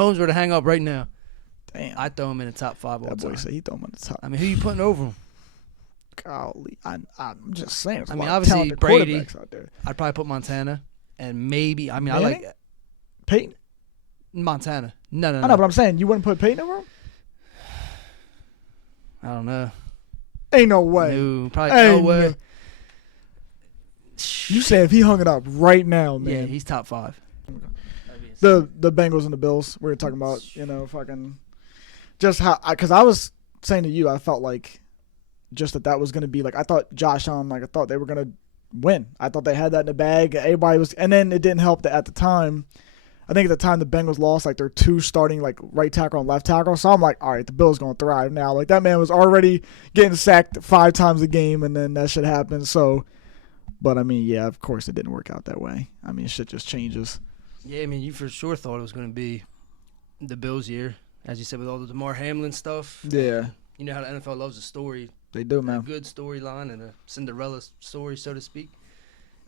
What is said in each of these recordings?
Mahomes were to hang up right now, Damn. I throw him in the top 5 all That boy time. said he throw him in the top. I mean, who you putting over him? Golly. I'm just saying. There's I a mean, lot of obviously, talented Brady. quarterbacks out there. I'd probably put Montana, and maybe I Manning? like Peyton? Montana. No. I know, but I'm saying you wouldn't put Peyton over him? I don't know. Ain't no way. No, probably Ain't no way. no- You say if he hung it up right now, man. Yeah, he's top 5. The Bengals and the Bills. We were talking about, fucking just how, because I was saying to you, I felt like just that was going to be like, I thought Josh Allen, like I thought they were going to win. I thought they had that in the bag. Everybody was, and then it didn't help that at the time. I think at the time the Bengals lost like their 2 starting like right tackle and left tackle. So I'm like, all right, the Bills going to thrive now. Like that man was already getting sacked 5 times a game, and then that shit happened. So, but I mean, yeah, of course it didn't work out that way. I mean, shit just changes. Yeah, I mean, you for sure thought it was going to be the Bills' year, as you said, with all the DeMar Hamlin stuff. Yeah. You know how the NFL loves a story. They do, A man. good storyline and a Cinderella story, so to speak.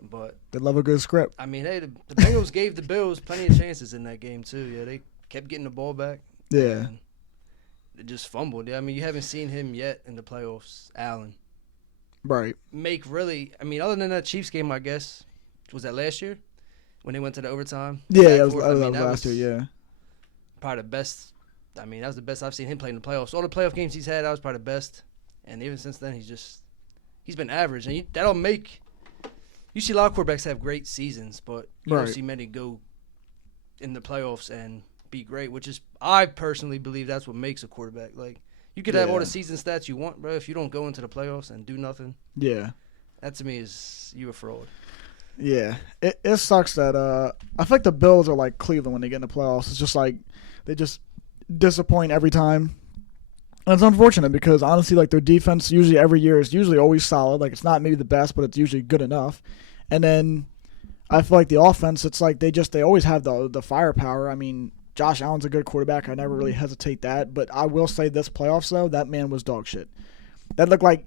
But They love a good script. I mean, hey, the Bengals gave the Bills plenty of chances in that game too. Yeah, they kept getting the ball back. Yeah. And they just fumbled. Yeah, I mean, you haven't seen him yet in the playoffs, Allen. Right. Make really, I mean, other than that Chiefs game, I guess, was that last year when they went to the overtime? Yeah, Back that was, forth? that I mean, was last year, yeah. Probably the best. I mean, that was the best I've seen him play in the playoffs. All the playoff games he's had, that was probably the best. And even since then, he's been average. And that'll make. You see a lot of quarterbacks have great seasons, but you don't see many go in the playoffs and be great, which is, I personally believe that's what makes a quarterback. Like, you could have all the season stats you want, bro. If you don't go into the playoffs and do nothing, Yeah. that to me is you a fraud. Yeah. It sucks that I feel like the Bills are like Cleveland when they get in the playoffs. It's just like they just disappoint every time. And it's unfortunate because honestly, like their defense usually every year is usually always solid. Like it's not maybe the best, but it's usually good enough. And then I feel like the offense, it's like they always have the firepower. I mean, Josh Allen's a good quarterback. I never really hesitate that. But I will say this playoffs though, that man was dog shit. It looked like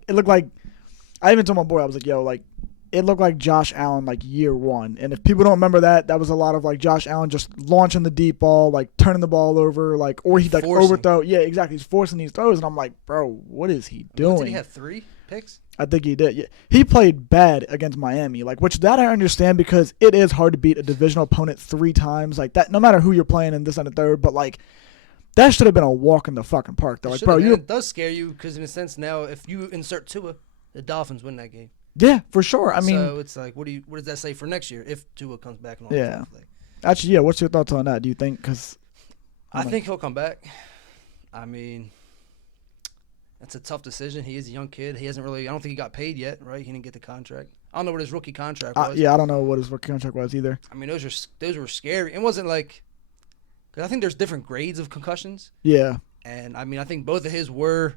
I even told my boy, I was like, yo, like it looked like Josh Allen like year 1. And if people don't remember that was a lot of like Josh Allen just launching the deep ball, like turning the ball over, like or he like overthrow. Yeah, exactly. He's forcing these throws, and I'm like, bro, what is he doing? Did he have 3 picks? I think he did. Yeah. He played bad against Miami, like which that I understand because it is hard to beat a divisional opponent 3 times like that, no matter who you're playing in this and the third. But like that should have been a walk in the fucking park. Though, like, bro, it does scare you because in a sense now, if you insert Tua, the Dolphins win that game. Yeah, for sure. I mean, so it's like, what does that say for next year if Tua comes back? And all yeah. that stuff? Like, actually, yeah. What's your thoughts on that? Do you think? Because I think he'll come back. I mean, that's a tough decision. He is a young kid. He hasn't really. I don't think he got paid yet, right? He didn't get the contract. I don't know what his rookie contract was. Yeah, I don't know what his rookie contract was either. I mean, those were scary. It wasn't like, because I think there's different grades of concussions. Yeah. And I mean, I think both of his were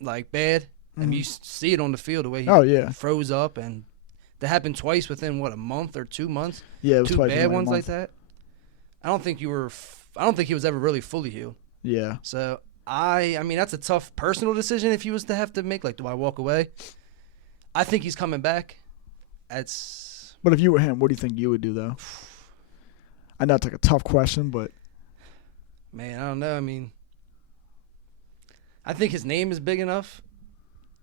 like bad. I mean, you see it on the field the way he froze up, and that happened twice within a month or 2 months. Yeah, it was 2 twice bad in ones a like month. that. I don't think he was ever really fully healed. Yeah. So I mean, that's a tough personal decision if he was to have to make. Like, do I walk away? I think he's coming back. But if you were him, what do you think you would do though? I know it's like a tough question, but man, I don't know. I mean, I think his name is big enough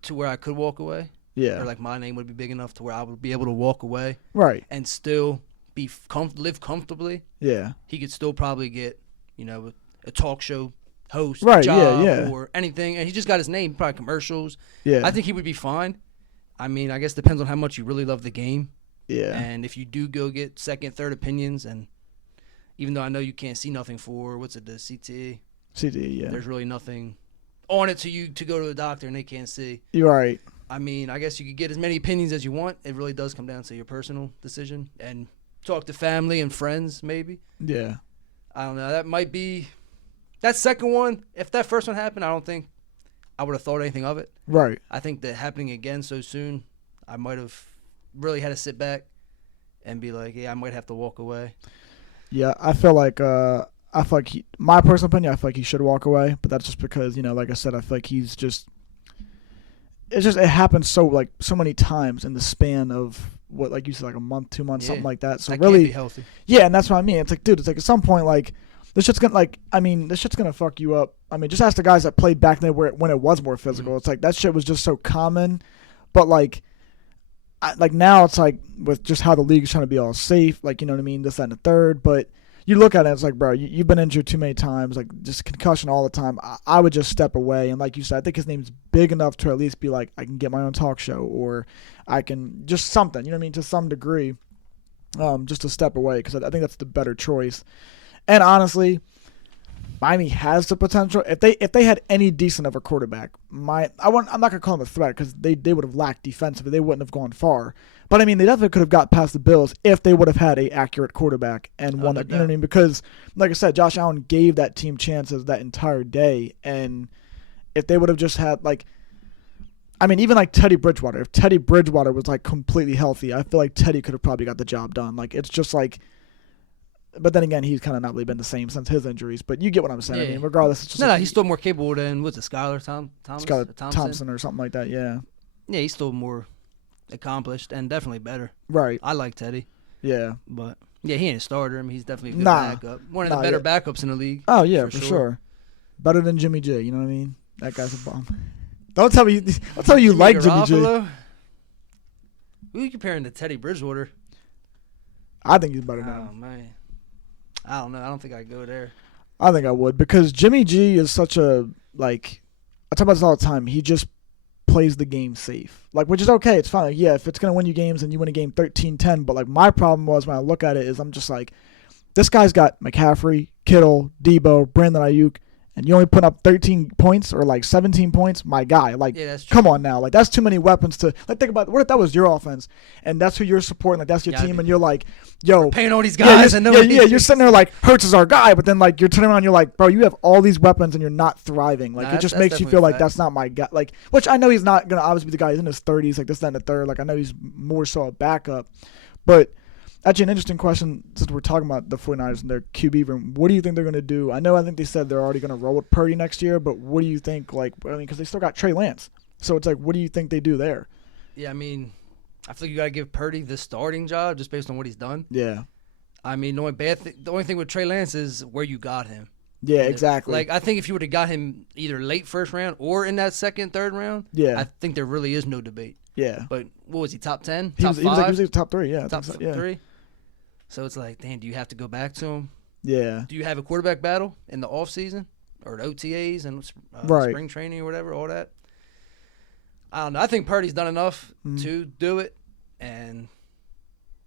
to where I could walk away. Yeah. Or like my name would be big enough to where I would be able to walk away. Right. And still live comfortably. Yeah. He could still probably get, a talk show host right, job or anything. And he just got his name, probably commercials. Yeah. I think he would be fine. I mean, I guess it depends on how much you really love the game. Yeah. And if you do go get second, third opinions, and even though I know you can't see nothing for, the CTE? CTE, yeah. There's really nothing on it to go to the doctor and they can't see. You're right. I mean, I guess you could get as many opinions as you want. It really does come down to your personal decision and talk to family and friends maybe. Yeah. I don't know. That might be – that second one, if that first one happened, I don't think I would have thought anything of it. Right. I think that happening again so soon, I might have really had to sit back and be like, yeah, I might have to walk away. Yeah, I feel like my personal opinion, I feel like he should walk away, but that's just because, like I said, I feel like he's just it happens so many times in the span of like you said, like a month, 2 months, something like that. So that really can't be healthy. Yeah, and that's what I mean. It's like, dude, it's like at some point, like this shit's gonna fuck you up. I mean, just ask the guys that played back then when it was more physical. It's like that shit was just so common, but like now it's like with just how the league is trying to be all safe, like, you know what I mean, this, that, and the third. But you look at it, it's like, bro, you've been injured too many times, like just concussion all the time. I would just step away, and like you said, I think his name's big enough to at least be like, I can get my own talk show, or I can just something, you know what I mean, to some degree, just to step away, because I think that's the better choice. And honestly, Miami has the potential. If they had any decent of a quarterback, I'm not gonna call them a threat because they would have lacked defensively. They wouldn't have gone far. But I mean, they definitely could have got past the Bills if they would have had a accurate quarterback and won it. You know what I mean? Because like I said, Josh Allen gave that team chances that entire day, and if they would have just had even like Teddy Bridgewater. If Teddy Bridgewater was like completely healthy, I feel like Teddy could have probably got the job done. Like it's just like. But then again, he's kind of not really been the same since his injuries. But you get what I'm saying. Yeah. I mean, regardless, it's just he's still more capable than Skylar Thompson or something like that. Yeah. Yeah, he's still more accomplished and definitely better. Right. I like Teddy. Yeah. But yeah, he ain't a starter. I mean, he's definitely a good backup. One of the better backups in the league. Oh yeah, for sure. Better than Jimmy G. You know what I mean? That guy's a bum. Don't tell me you like Jimmy G. Who are you comparing to Teddy Bridgewater? I think he's better now. Oh man. I don't know. I don't think I'd go there. I think I would, because Jimmy G is such a, like, I talk about this all the time. He just plays the game safe. Like, which is okay. It's fine. Like, yeah, if it's going to win you games and you win a game 13-10. But, like, my problem was when I look at it is I'm just like, this guy's got McCaffrey, Kittle, Debo, Brandon Ayuk, and you only put up 13 points or, like, 17 points? My guy. Like, yeah, come on now. Like, that's too many weapons to, like, think about, what if that was your offense and that's who you're supporting, like, that's your team, and you're like, yo. We're paying all these guys. You're sitting there like, Hurts is our guy, but then, like, you're turning around and you're like, bro, you have all these weapons and you're not thriving. Like, it just makes you feel like that's not my guy. Like, which I know he's not going to obviously be the guy. He's in his 30s, like, this, that, and the third. Like, I know he's more so a backup. But actually, an interesting question, since we're talking about the 49ers and their QB room, what do you think they're going to do? I think they said they're already going to roll with Purdy next year, but what do you think, like, I mean, because they still got Trey Lance. So it's like, what do you think they do there? Yeah, I mean, I feel like you got to give Purdy the starting job just based on what he's done. Yeah. I mean, the only thing with Trey Lance is where you got him. Yeah, exactly. Like, I think if you would have got him either late first round or in that second, third round, I think there really is no debate. Yeah. But what was he, top 10? Top 5? He was like top 3, yeah. Top 3? So it's like, damn, do you have to go back to him? Yeah. Do you have a quarterback battle in the offseason or the OTAs and spring training or whatever, all that? I don't know. I think Purdy's done enough to do it, and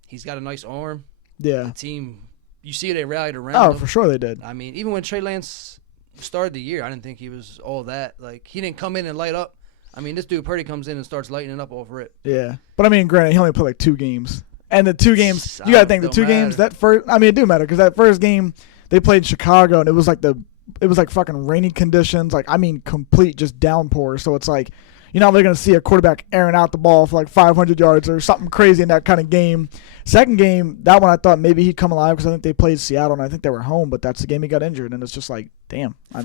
he's got a nice arm. Yeah. The team, you see they rallied around him. For sure they did. I mean, even when Trey Lance started the year, I didn't think he was all that. Like, he didn't come in and light up. I mean, this dude Purdy comes in and starts lighting up off rip. Yeah. But, I mean, granted, he only played like 2 games. And the 2 games, you got to think the 2 games, that first, I mean, it do matter because that first game they played Chicago and it was like fucking rainy conditions. Like, I mean, complete just downpour. So it's like, you're not really going to see a quarterback airing out the ball for like 500 yards or something crazy in that kind of game. Second game, that one I thought maybe he'd come alive because I think they played Seattle and I think they were home, but that's the game he got injured. And it's just like, damn. I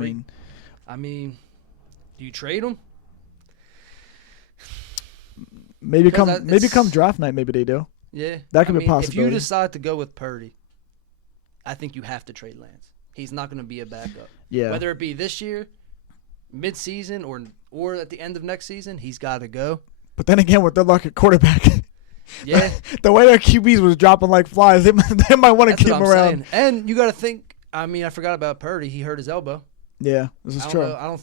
mean, do you trade him? Maybe come draft night, maybe they do. Yeah. That could be a possibility. If you decide to go with Purdy, I think you have to trade Lance. He's not going to be a backup. Yeah. Whether it be this year, mid-season, or at the end of next season, he's got to go. But then again, with their luck at quarterback, yeah, the way their QBs was dropping like flies, they might want to keep him around. Saying. And you got to think. I mean, I forgot about Purdy. He hurt his elbow. Yeah, this is true. I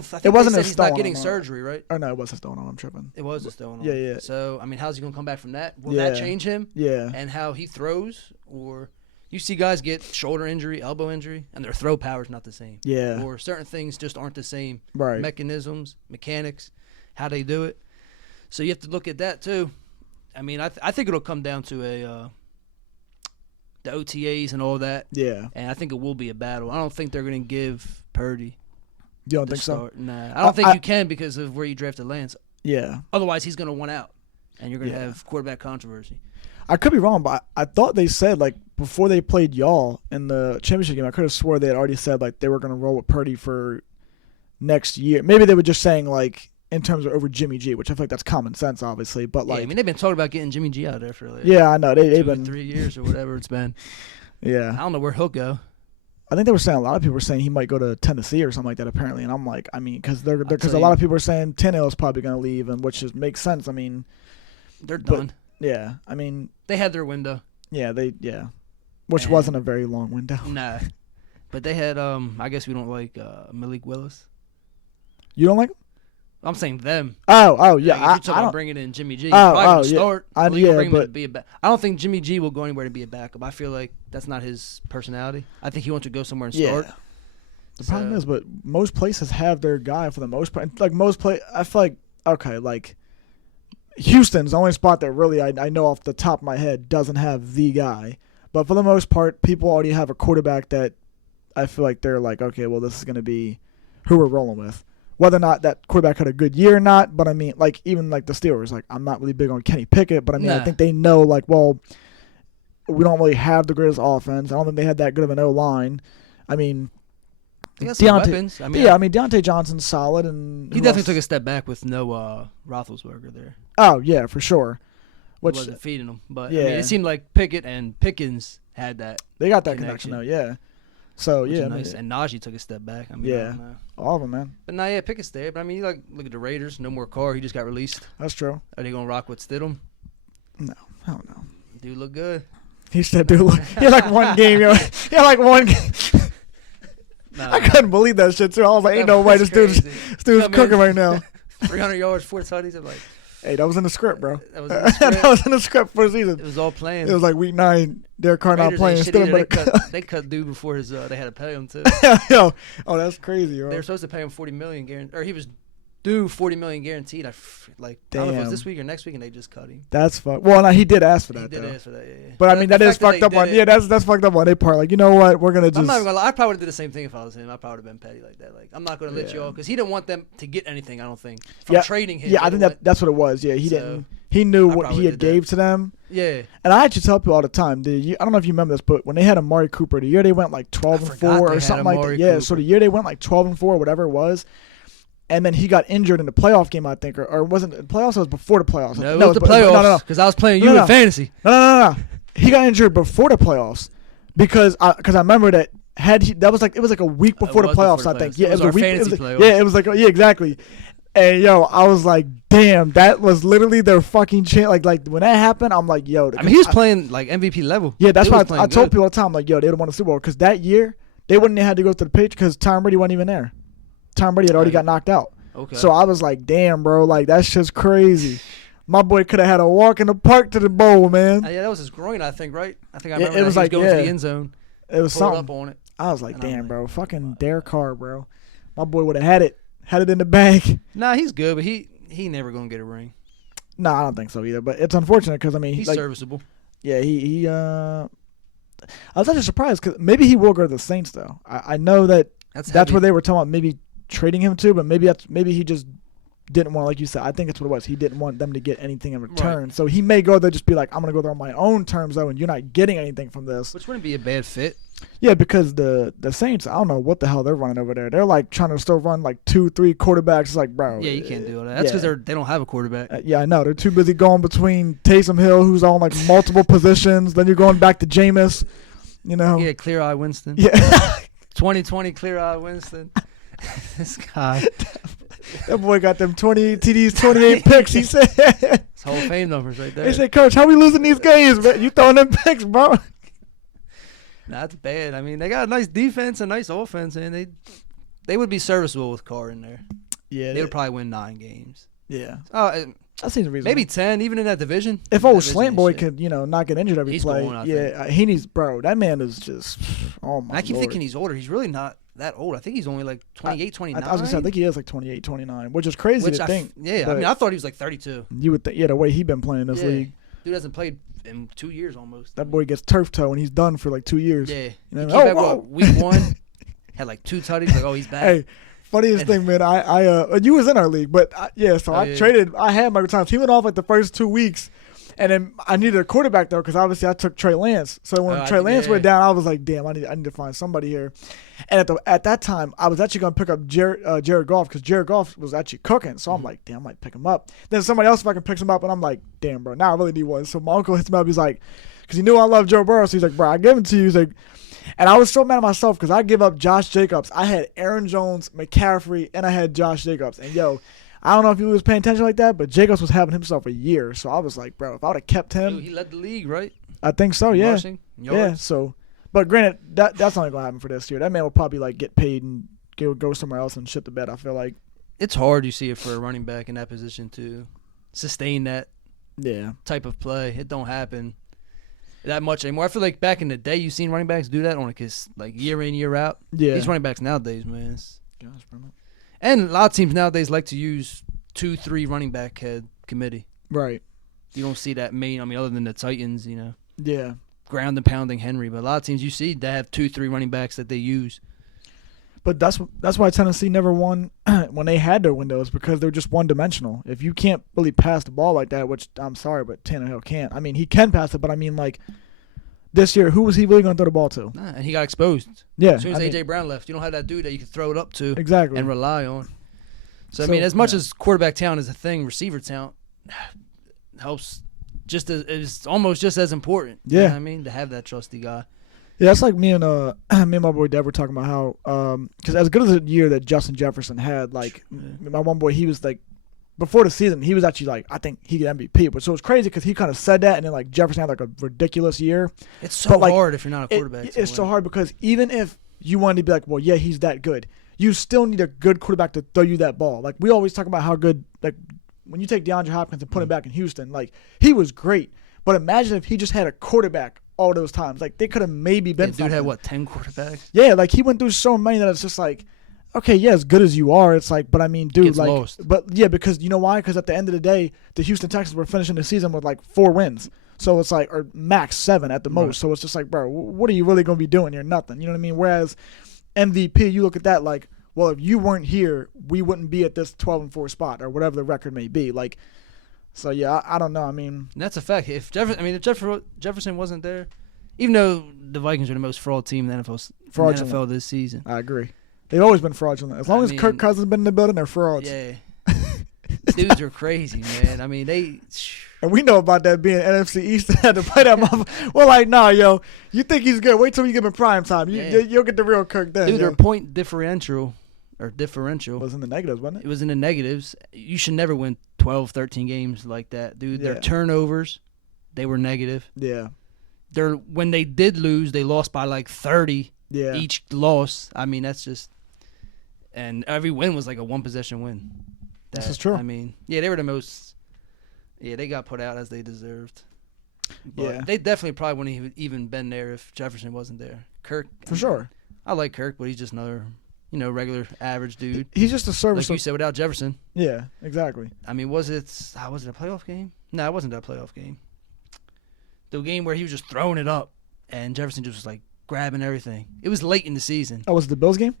think it wasn't he's not getting surgery, right? Oh no, it was a stone on. I'm tripping. It was a stone on. Yeah. So I mean, how's he gonna come back from that? Will that change him? Yeah. And how he throws, or you see guys get shoulder injury, elbow injury, and their throw power's not the same. Yeah. Or certain things just aren't the same. Right. Mechanisms, mechanics, how they do it. So you have to look at that too. I mean, I think it'll come down to the OTAs and all that. Yeah. And I think it will be a battle. I don't think they're gonna give Purdy. You don't think so? Nah, I don't think you can because of where you drafted Lance. Yeah. Otherwise, he's going to want out, and you're going to have quarterback controversy. I could be wrong, but I thought they said, like, before they played y'all in the championship game, I could have swore they had already said, like, they were going to roll with Purdy for next year. Maybe they were just saying, like, in terms of over Jimmy G, which I feel like that's common sense, obviously. But like, I mean, they've been talking about getting Jimmy G out there for like I know they've been 3 years or whatever it's been. Yeah. I don't know where he'll go. I think they were saying a lot of people were saying he might go to Tennessee or something like that apparently, and I'm like, I mean, because a lot of people are saying Tannehill is probably going to leave, and which just makes sense. I mean, they're done. Yeah, I mean, they had their window. Yeah, which wasn't a very long window. Nah, but they had I guess we don't like Malik Willis. You don't like him? I'm saying them. Oh, yeah. Like, if you're talking about bringing in Jimmy G, yeah. start. I don't think Jimmy G will go anywhere to be a backup. I feel like that's not his personality. I think he wants to go somewhere and start. The problem is, but most places have their guy for the most part. Like I feel like like Houston's the only spot that really I know off the top of my head doesn't have the guy. But for the most part, people already have a quarterback that I feel like they're like, okay, well, this is going to be who we're rolling with. Whether or not that quarterback had a good year or not, but I mean, like, even like the Steelers, like, I'm not really big on Kenny Pickett, but I mean, I think they know, like, well, we don't really have the greatest offense. I don't think they had that good of an O-line. I mean, they got some weapons. Deontay Johnson's solid. And he definitely took a step back with no Roethlisberger there. Oh, yeah, for sure. He wasn't feeding them. But, I mean, it seemed like Pickett and Pickens had that. They got that connection, though, yeah. So, which yeah. Nice. And Najee took a step back. I mean, all of them, man. But Pickett's there. But I mean, you look at the Raiders. No more Carr. He just got released. That's true. Are they gonna rock with Stidham? No, I don't know. Dude look good. He said, "Dude look." He had like one game. He had like one game. I couldn't believe that shit too. I was like, "Ain't no way this dude's cooking right now." 300 yards, 4 tutties. I'm like, hey, that was in the script, bro. That was in the script. That was in the script for the season. It was all planned. It was like week 9. Derek Carr not playing. They cut dude before his. They had to pay him too. Yo, that's crazy, bro. They were supposed to pay him $40 million guaranteed, or he was due $40 million guaranteed. I don't know if it was this week or next week, and they just cut him. That's fucked. Well, no, he did ask for that. He did ask for that. Yeah. But I mean, that is fucked up on. Yeah, that's fucked up on their part. Like, you know what? We're gonna just. I'm not even gonna lie. I probably would have did the same thing if I was him. I probably would have been petty like that. Like, I'm not gonna let you all because he didn't want them to get anything. I don't think from trading him. Yeah, I think that's what it was. Yeah, he didn't. He knew what he had gave to them. Yeah. And I actually tell people all the time. I don't know if you remember this, but when they had Amari Cooper, the year they went like 12-4 or something like that. Yeah. So the year they went like 12-4, whatever it was. And then he got injured in the playoff game, I think, or wasn't it playoffs? It was before the playoffs. No, it was the playoffs. No. Because I was playing you in fantasy. No. He got injured before the playoffs because I remember that it was like a week before the playoffs, I think. Yeah, it was a week. It was like exactly. And yo, I was like, damn, that was literally their fucking chance. Like when that happened, I'm like, yo. I mean, he was playing like MVP level. Yeah, that's why I told people all the time, like, yo, they would have won the Super Bowl because that year they wouldn't have had to go to the Patriots because Tom Brady wasn't even there. Tom Brady had already got knocked out. Okay. So I was like, damn, bro, like that's just crazy. My boy could have had a walk in the park to the bowl, man. Yeah, that was his groin, I think, right? I think I remember. It was like going to the end zone. It was something. Up on it. I was like, damn, bro, fucking Derek Carr, bro. My boy would have had it in the bag. Nah, he's good, but he never gonna get a ring. Nah, I don't think so either. But it's unfortunate because I mean he's serviceable. Yeah, he. I was actually surprised because maybe he will go to the Saints though. I know that's where they were talking about maybe trading him to, but maybe he just didn't want, like you said. I think that's what it was. He didn't want them to get anything in return, right. So he may go there just be like, I'm gonna go there on my own terms though, and you're not getting anything from this. Which wouldn't be a bad fit. Yeah, because the Saints, I don't know what the hell they're running over there. They're like trying to still run like 2-3 quarterbacks. It's like, bro. Yeah, you can't do all that. That's because they don't have a quarterback. Yeah, I know. They're too busy going between Taysom Hill, who's on like multiple positions. Then you're going back to Jameis. You know. Yeah, Clear Eye Winston. Yeah. 2020 Clear Eye Winston. This guy. That boy got them 20 TDs, 28 picks. He said. It's Hall of Fame numbers right there. He said, Coach, how we losing these games, man? You throwing them picks, bro. That's bad. I mean, they got a nice defense, a nice offense, and they would be serviceable with Carr in there. Yeah, they would probably win 9 games. Yeah. That seems reasonable. Maybe 10, even in that division. If old Slant Boy could, not get injured every play. Going, he needs, bro. That man is just, oh my. I keep thinking he's older. He's really not that old. I think he's only like 28, 29. I was gonna say, I think he is like 28, 29, which is crazy to think. Yeah, I mean, I thought he was like 32. You would think, the way he been playing this league. Dude hasn't played in 2 years almost. That boy gets turf toe and he's done for like 2 years. Yeah. He came back, week 1, had like 2 tutties. Like, oh, he's back. Hey, funniest thing, man. You was in our league, but I traded. I had Michael Thomas. He went off like the first 2 weeks, and then I needed a quarterback though because obviously I took Trey Lance. So when Trey Lance went down, I was like, damn, I need to find somebody here. And at that time, I was actually gonna pick up Jared Goff because Jared Goff was actually cooking. So I'm like, damn, I might pick him up. Then somebody else if I can pick him up, and I'm like, damn, bro, now I really need one. So my uncle hits me up. He's like, because he knew I love Joe Burrow. So he's like, bro, I give him to you. He's like, And I was so mad at myself because I give up Josh Jacobs. I had Aaron Jones, McCaffrey, and I had Josh Jacobs. And, I don't know if he was paying attention like that, but Jacobs was having himself a year. So I was like, bro, if I would have kept him. Dude, he led the league, right? I think so, yeah. Rushing, yards. Yeah, so. But granted, that's only going to happen for this year. That man will probably, like, get paid and go somewhere else and shit the bed, I feel like. It's hard, you see it, for a running back in that position to sustain that type of play. It don't happen that much anymore. I feel like back in the day, you seen running backs do that on like year in, year out. Yeah. These running backs nowadays, man. Gosh, bro. And a lot of teams nowadays like to use 2-3 running back head committee. Right. You don't see that other than the Titans, Yeah. ground and pounding Henry. But a lot of teams you see, they have 2-3 running backs that they use. But that's why Tennessee never won when they had their windows, because they're just one-dimensional. If you can't really pass the ball like that, which I'm sorry, but Tannehill can't. I mean, he can pass it, but I mean, like, this year, who was he really going to throw the ball to? Nah, and he got exposed. Yeah. As soon as A.J. Brown left, you don't have that dude that you can throw it up to exactly and rely on. So, I mean, as much as quarterback talent is a thing, receiver talent helps is almost just as important. Yeah. You know what I mean? To have that trusty guy. Yeah, it's like me and my boy Dev were talking about how because as good as a year that Justin Jefferson had, like my one boy, he was like before the season he was actually like, I think he could MVP. But so it's crazy because he kind of said that, and then like Jefferson had like a ridiculous year. It's so hard if you're not a quarterback. It's so hard because even if you wanted to be like, well, yeah, he's that good, you still need a good quarterback to throw you that ball. Like we always talk about how good, like when you take DeAndre Hopkins and put him back in Houston, like he was great. But imagine if he just had a quarterback all those times. Like, they could have maybe been something. Dude had, what, 10 quarterbacks? Yeah, like, he went through so many that it's just like, okay, yeah, as good as you are, it's like, but I mean, dude, like, lost. But yeah, because you know why? Because at the end of the day, the Houston Texans were finishing the season with like 4 wins. So it's like, or max 7 at the most. Right. So it's just like, bro, what are you really going to be doing here? Nothing. You know what I mean? Whereas MVP, you look at that like, well, if you weren't here, we wouldn't be at this 12-4 spot or whatever the record may be. Like, so yeah, I don't know. I mean, and that's a fact. If Jefferson wasn't there, even though the Vikings are the most fraud team in the NFL this season, I agree. They've always been fraudulent. As long as Kirk Cousins has been in the building, they're frauds. Yeah, dudes are crazy, man. I mean, and we know about that being NFC East had to play that motherfucker. We're like, nah, yo, you think he's good? Wait till you give him prime time. You'll get the real Kirk then. Dude, their point differential was in the negatives, wasn't it? It was in the negatives. You should never win 12, 13 games like that, dude. Their turnovers, they were negative. Yeah. When they did lose, they lost by like 30 each loss. I mean, that's just – and every win was like a one-possession win. This is true. I mean, yeah, they were the most – yeah, they got put out as they deserved. But they definitely probably wouldn't have even been there if Jefferson wasn't there. Kirk – For sure. I like Kirk, but he's just another – regular average dude. He's just a service. Like you said, without Jefferson. Yeah, exactly. I mean, was it a playoff game? No, it wasn't that playoff game. The game where he was just throwing it up, and Jefferson just was like grabbing everything. It was late in the season. Oh, was it the Bills game?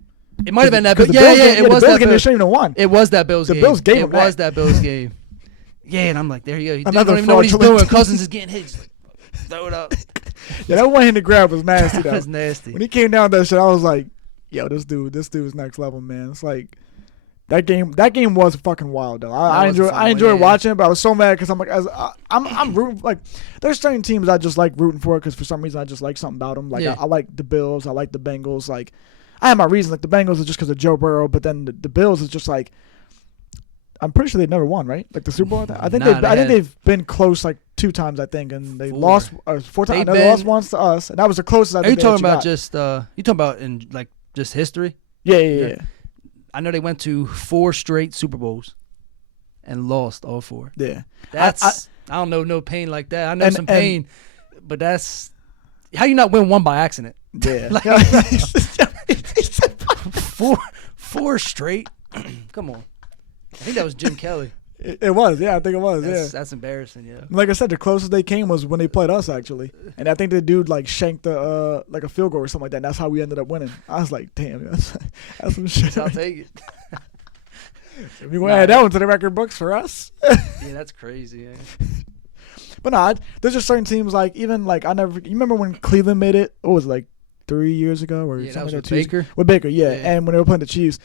It might have been that. It was that Bills game. It was that Bills game. The Bills game. It was that Bills game. Yeah, and I'm like, there you go. He don't even know what he's doing. Cousins is getting hit. He's like, throw it up. Yeah, that one-handed grab was nasty. That was nasty. When he came down that shit, I was like, yo, this dude's next level, man. It's like that game was fucking wild though. I enjoyed watching it, but I was so mad because I'm like, I'm rooting. Like, there's certain teams I just like rooting for because for some reason I just like something about them. Like I like the Bills, I like the Bengals. Like, I have my reasons. Like the Bengals is just because of Joe Burrow, but then the Bills is just like, I'm pretty sure they never won, right? Like the Super Bowl. I think they've been close like 2 times, I think, and they lost 4 times. They lost once to us, and that was the closest. Are you talking about just? You talking about in like just history? Yeah. I know they went to 4 straight Super Bowls and lost all 4. Yeah. That's I don't know no pain like that. I know some pain, but that's how you not win one by accident. Yeah. Like, 4 straight. Come on. I think that was Jim Kelly. It was, yeah. I think it was, That's embarrassing, yeah. Like I said, the closest they came was when they played us, actually. And I think the dude, like, shanked like a field goal or something like that, and that's how we ended up winning. I was like, damn, that's some shit. I'll take it. You want to add that one to the record books for us? Yeah, that's crazy, yeah. But no, there's just certain temes, like, even, like, you remember when Cleveland made it? What was it, like, 3 years ago? Or yeah, something that was with Baker? With Baker, yeah. And when they were playing the Chiefs.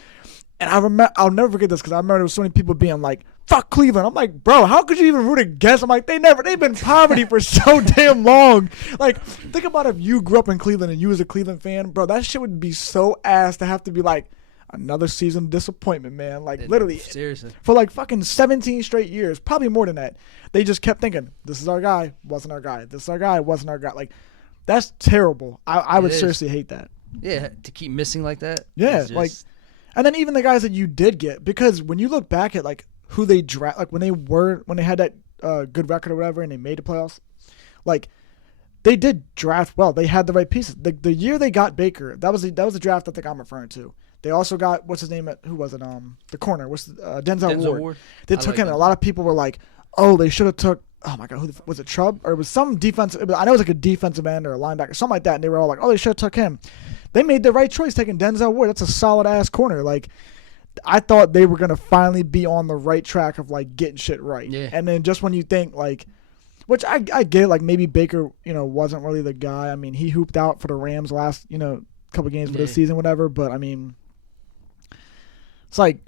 And I'll never forget this because I remember there was so many people being like, fuck Cleveland. I'm like, bro, how could you even root against? I'm like, they've been in poverty for so damn long. Like, think about if you grew up in Cleveland and you was a Cleveland fan, bro, that shit would be so ass to have to be like, another season of disappointment, man. Like, literally. Seriously. For like fucking 17 straight years, probably more than that. They just kept thinking, this is our guy, wasn't our guy. This is our guy, wasn't our guy. Like, that's terrible. I would seriously hate that. Yeah, to keep missing like that. Yeah, just... like, and then even the guys that you did get, because when you look back at like who they draft, like when they had that good record or whatever, and they made the playoffs, like they did draft well. They had the right pieces. The year they got Baker, that was the draft I think I'm referring to. They also got what's his name? Who was it? The corner. Denzel Ward. They took him, and a lot of people were like, "Oh, they should have took." Oh my God, who was it? Chubb, or it was some defensive? I know it was like a defensive end or a linebacker, something like that. And they were all like, "Oh, they should have took him." They made the right choice taking Denzel Ward. That's a solid ass corner. Like, I thought they were gonna finally be on the right track of like getting shit right. Yeah. And then just when you think like, which I get, like maybe Baker, wasn't really the guy. I mean, he hooped out for the Rams last, couple games for this season, whatever. But I mean, it's like,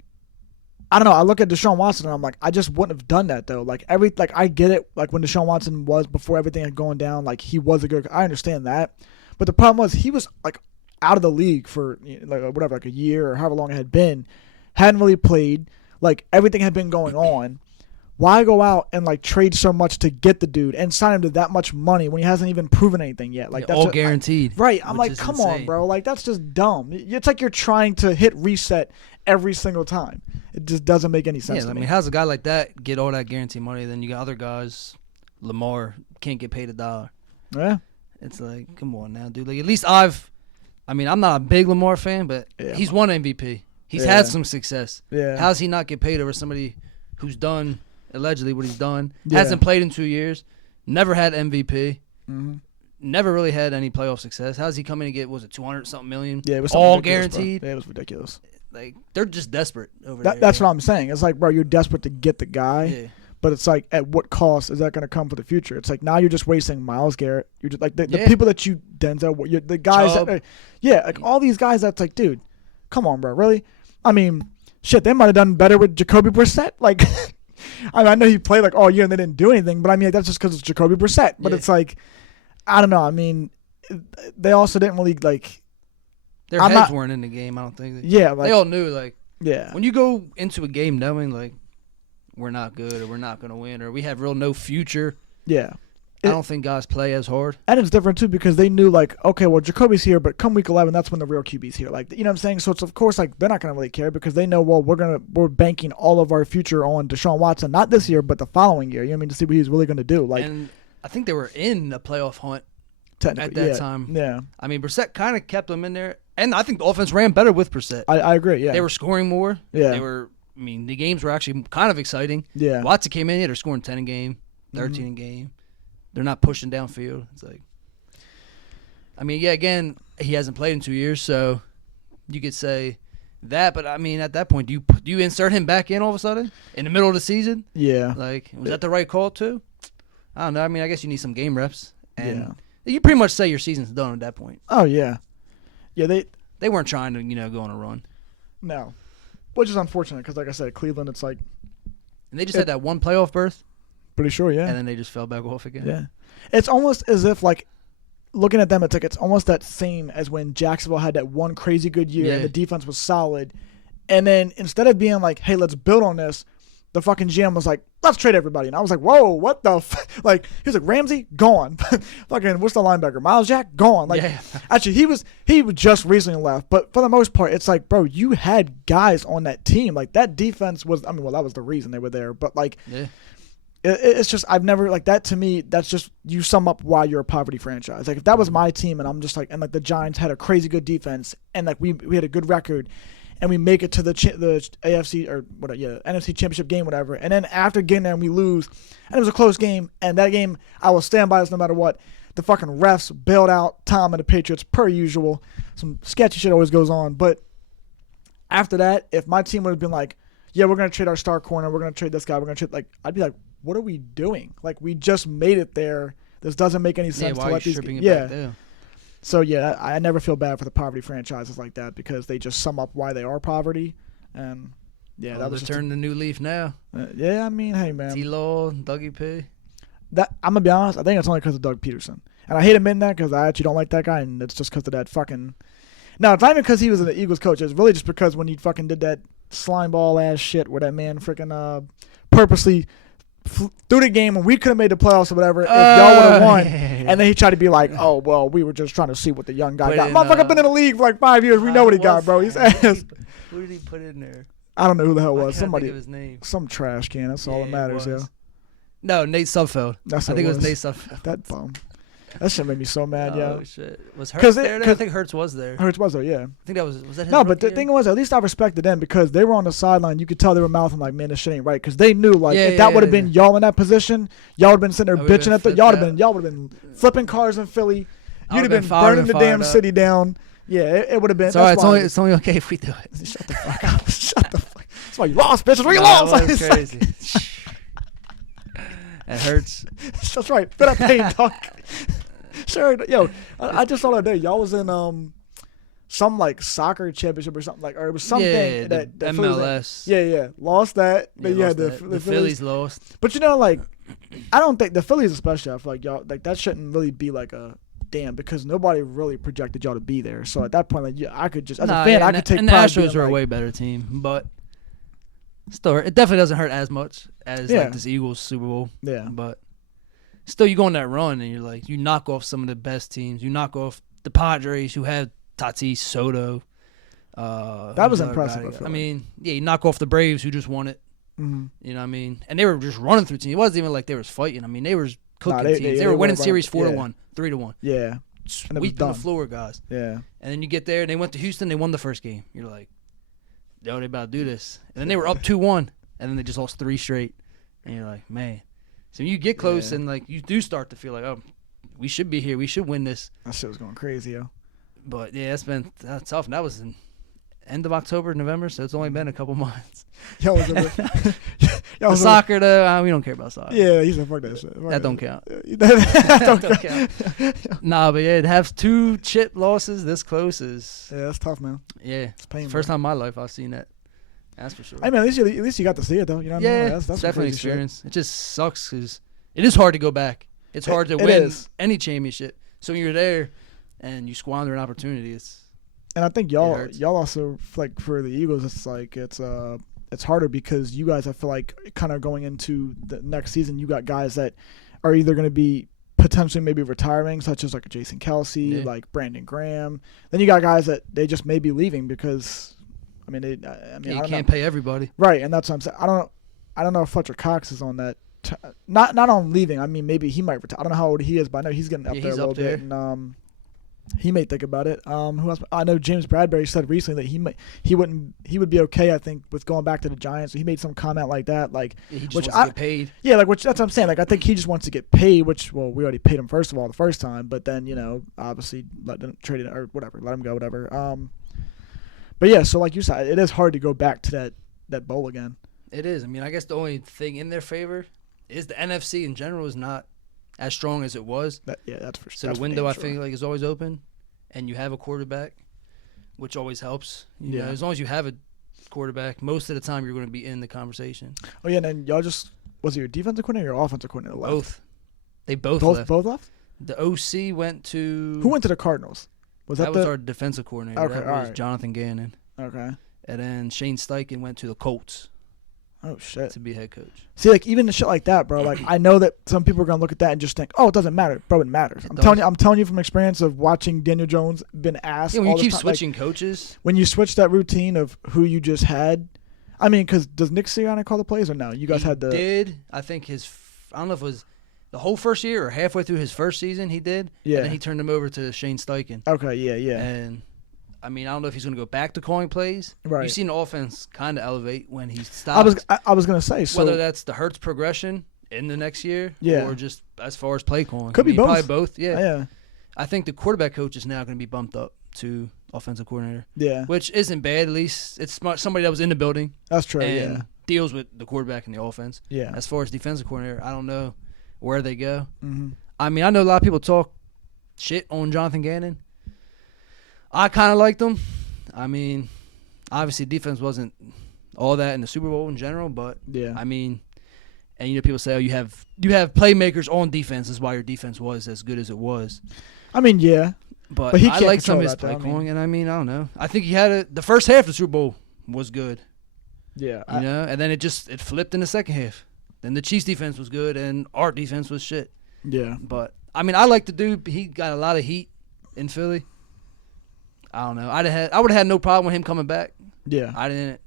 I don't know. I look at Deshaun Watson and I'm like, I just wouldn't have done that though. Like I get it. Like when Deshaun Watson was before everything had gone down, like he was a good. I understand that, but the problem was he was like out of the league for like a year or however long it had been, hadn't really played. Like everything had been going on. Why go out and like trade so much to get the dude and sign him to that much money when he hasn't even proven anything yet? Like that's all guaranteed. Right. I'm like, come on, bro. Like that's just dumb. It's like you're trying to hit reset every single time. It just doesn't make any sense. Yeah, I mean, how's a guy like that get all that guaranteed money? Then you got other guys, Lamar can't get paid $1. Yeah. It's like, come on now, dude. Like at least I'm not a big Lamar fan, but he's won MVP. He's had some success. Yeah. How's he not get paid over somebody who's done allegedly what he's done? Hasn't played in 2 years. Never had MVP. Mm-hmm. Never really had any playoff success. How's he coming to get? Was it 200-something million? Yeah, it was all guaranteed. Yeah, it was ridiculous. Like they're just desperate over there. That's what I'm saying. It's like, bro, you're desperate to get the guy. Yeah. But it's like, at what cost is that going to come for the future? It's like now you're just wasting Myles Garrett. You're just like the people that you Denzel, the guys Chubb. Like all these guys. That's like, dude, come on, bro, really? I mean, shit, they might have done better with Jacoby Brissett. Like, I know he played like all year and they didn't do anything, but I mean, that's just because it's Jacoby Brissett. But it's like, I don't know. I mean, they also didn't really like. Their heads weren't in the game. I don't think. Like, they all knew like. Yeah. When you go into a game knowing like we're not good or we're not going to win or we have no future. Yeah. I don't think guys play as hard. And it's different, too, because they knew, like, okay, well, Jacoby's here, but come week 11, that's when the real QB's here. Like, you know what I'm saying? So, it's, of course, like, they're not going to really care because they know, well, we're banking all of our future on Deshaun Watson, not this year, but the following year, you know what I mean, to see what he's really going to do. Like, and I think they were in the playoff hunt at that time. Yeah. I mean, Brissett kind of kept them in there, and I think the offense ran better with Brissett. I agree, yeah. They were scoring more. Yeah. The games were actually kind of exciting. Yeah. Watson came in, they're scoring 10 a game, 13 a game. They're not pushing downfield. It's like, I mean, yeah, again, he hasn't played in 2 years, so you could say that. But, I mean, at that point, do you insert him back in all of a sudden in the middle of the season? Yeah. Like, was that the right call, too? I don't know. I mean, I guess you need some game reps. And you pretty much say your season's done at that point. Oh, yeah. Yeah, they weren't trying to, go on a run. No. Which is unfortunate because, like I said, Cleveland, it's like. And they just had that one playoff berth. Pretty sure, yeah. And then they just fell back off again. Yeah. It's almost as if, like, looking at them, it's like it's almost that same as when Jacksonville had that one crazy good year and the defense was solid. And then instead of being like, hey, let's build on this, the fucking GM was like, let's trade everybody. And I was like, whoa, what the like, he was like, Ramsey, gone. Fucking, what's the linebacker? Miles Jack, gone. Like, actually, he was just recently left. But for the most part, it's like, bro, you had guys on that team. Like, that defense was, that was the reason they were there. But, like, it's just, I've never, like, that to me, that's just, you sum up why you're a poverty franchise. Like, if that was my team and I'm just like, and like the Giants had a crazy good defense and like we had a good record and we make it to the AFC or NFC championship game, whatever. And then after getting there and we lose, and it was a close game, and that game, I will stand by this no matter what. The fucking refs bailed out Tom and the Patriots per usual. Some sketchy shit always goes on. But after that, if my team would have been like, yeah, we're going to trade our star corner, we're going to trade this guy, we're going to trade, like, I'd be like, what are we doing? Like, we just made it there. This doesn't make any sense to let these stripping it back there? So, yeah, I never feel bad for the poverty franchises like that because they just sum up why they are poverty. And Yeah, Oh, that was they're just turning the new leaf now. yeah, I mean, hey man, T-Law, Dougie P. that I'm gonna be honest. I think it's only because of Doug Peterson, and I hate admitting that because I actually don't like that guy, and it's just because of that fucking. No, it's not even because he was an Eagles coach. It's really just because when he fucking did that slime ball ass shit where that man freaking purposely through the game when we could have made the playoffs or whatever if y'all would have won. And then he tried to be like, oh, well, we were just trying to see what the young guy got. Motherfucker been in the league for like 5 years. We know what he got, bro. He's ass. Who did he put in there? I don't know who the hell I was. can't Somebody, think of his name. some trash can. That's all that matters, yo. No, Nate Sudfeld. I think it was Nate Sudfeld. That bum. That shit made me so mad, yo. Oh, shit. Was Hurts there? I think Hurts was there. Hurts was there, yeah. I think that was that his No, but the year? thing was, at least I respected them because they were on the sideline. You could tell they were mouthing like, man, this shit ain't right. Because they knew, like, if that would have been y'all in that position, y'all would have been sitting there bitching at y'all would have been flipping cars in flipping. You'd have been burning the damn city down. Yeah, it would have been. It's only okay if we do it. Shut the fuck up. Shut the fuck. That's why you lost, bitches. We lost. That's crazy. It hurts. That's right. Feel that pain, dog. Sure, yo. I just saw that day. Y'all was in some like soccer championship or something or it was something that MLS. Yeah. Lost that. Then you had the Phillies lost. But you know, like, I don't think the Phillies especially. I feel like y'all like that shouldn't really be like a damn because nobody really projected y'all to be there. So at that point, like, I could just as a fan, I could take. And the Astros are a way better team, but still, it definitely doesn't hurt as much as like this Eagles Super Bowl. Yeah, but still, you go on that run and you're like, you knock off some of the best teams. You knock off the Padres who had Tatis, Soto. That was impressive. I mean, yeah, you knock off the Braves who just won it. Mm-hmm. You know what I mean? And they were just running through teams. It wasn't even like they was fighting. I mean, they were cooking teams. They were winning series 4-1, 3-1. Yeah. Sweeping the floor, guys. Yeah. And then you get there and they went to Houston. They won the first game. You're like, yo, they about to do this. And then they were up 2-1. And then they just lost 3 straight. And you're like, man. So you get close and like you do start to feel like, oh, we should be here. We should win this. That shit was going crazy, yo. But yeah, that's tough. And that was in end of October, November, so it's only been a couple months. The soccer, though, we don't care about soccer. Yeah, he said, fuck that shit. That don't count. That don't count. Nah, but yeah, to have 2 chip losses this close is... Yeah, that's tough, man. Yeah. It's painful. First time in my life I've seen that. That's for sure. I mean, at least you got to see it, though. You know what I mean? That's definitely an experience. It just sucks because it is hard to go back. It's hard to win any championship. So when you're there and you squander an opportunity, and I think y'all also, like, for the Eagles, it's like it's harder because you guys, I feel like, kind of going into the next season, you got guys that are either going to be potentially maybe retiring, such as like a Jason Kelsey, like Brandon Graham. Then you got guys that they just may be leaving because, I mean, you can't pay everybody, right? And that's what I'm saying. I don't know if Fletcher Cox is on that. Not on leaving. I mean, maybe he might retire. I don't know how old he is, but I know he's getting up there a little bit. And he may think about it. Who else? I know James Bradbury said recently that he would be okay. I think with going back to the Giants. So he made some comment like that, like he just wants to get paid. Yeah, like that's what I'm saying. Like I think he just wants to get paid. Which we already paid him first of all the first time, but then obviously let them trade it or whatever, let him go, whatever. But yeah, so like you said, it is hard to go back to that bowl again. It is. I mean, I guess the only thing in their favor is the NFC in general is not as strong as it was. That's for sure. So the window, I feel like, is always open, and you have a quarterback, which always helps. You know, as long as you have a quarterback, most of the time you're going to be in the conversation. Oh, yeah, and then y'all just – was it your defensive coordinator or your offensive coordinator left? Both. They both left. Both left? The OC went to – Who went to the Cardinals? Was our defensive coordinator. Okay, that was Jonathan Gannon. Okay. And then Shane Steichen went to the Colts. Oh, shit. To be head coach. See, like, even the shit like that, bro, like, I know that some people are going to look at that and just think, oh, it doesn't matter. Bro, it matters. I'm telling you from experience of watching Daniel Jones been asked. Yeah, when you keep switching coaches. When you switch that routine of who you just had, I mean, because does Nick Sirianni call the plays or no? You guys had the. Did. I think I don't know if it was the whole first year or halfway through his first season he did. Yeah. And then he turned him over to Shane Steichen. Okay, yeah. And. I mean, I don't know if he's going to go back to calling plays. Right. You've seen the offense kind of elevate when he stopped. I was going to say. So whether that's the Hurts progression in the next year or just as far as play calling. Could be both. Probably both, yeah. I think the quarterback coach is now going to be bumped up to offensive coordinator. Yeah. Which isn't bad. At least it's somebody that was in the building. That's true, and deals with the quarterback and the offense. Yeah. As far as defensive coordinator, I don't know where they go. Mm-hmm. I mean, I know a lot of people talk shit on Jonathan Gannon. I kind of liked him. I mean, obviously defense wasn't all that in the Super Bowl in general. But Yeah. I mean, and people say, oh, you have playmakers on defense. Is why your defense was as good as it was. I mean, yeah. But he I can't like some of his control that, play though. calling, and I mean, I don't know. I think he had the first half of the Super Bowl was good, Yeah. you know, and then it flipped in the second half. Then the Chiefs defense was good, and our defense was shit. Yeah. But I mean, I like the dude. He got a lot of heat in Philly. I don't know. I would have had no problem with him coming back. Yeah. I didn't.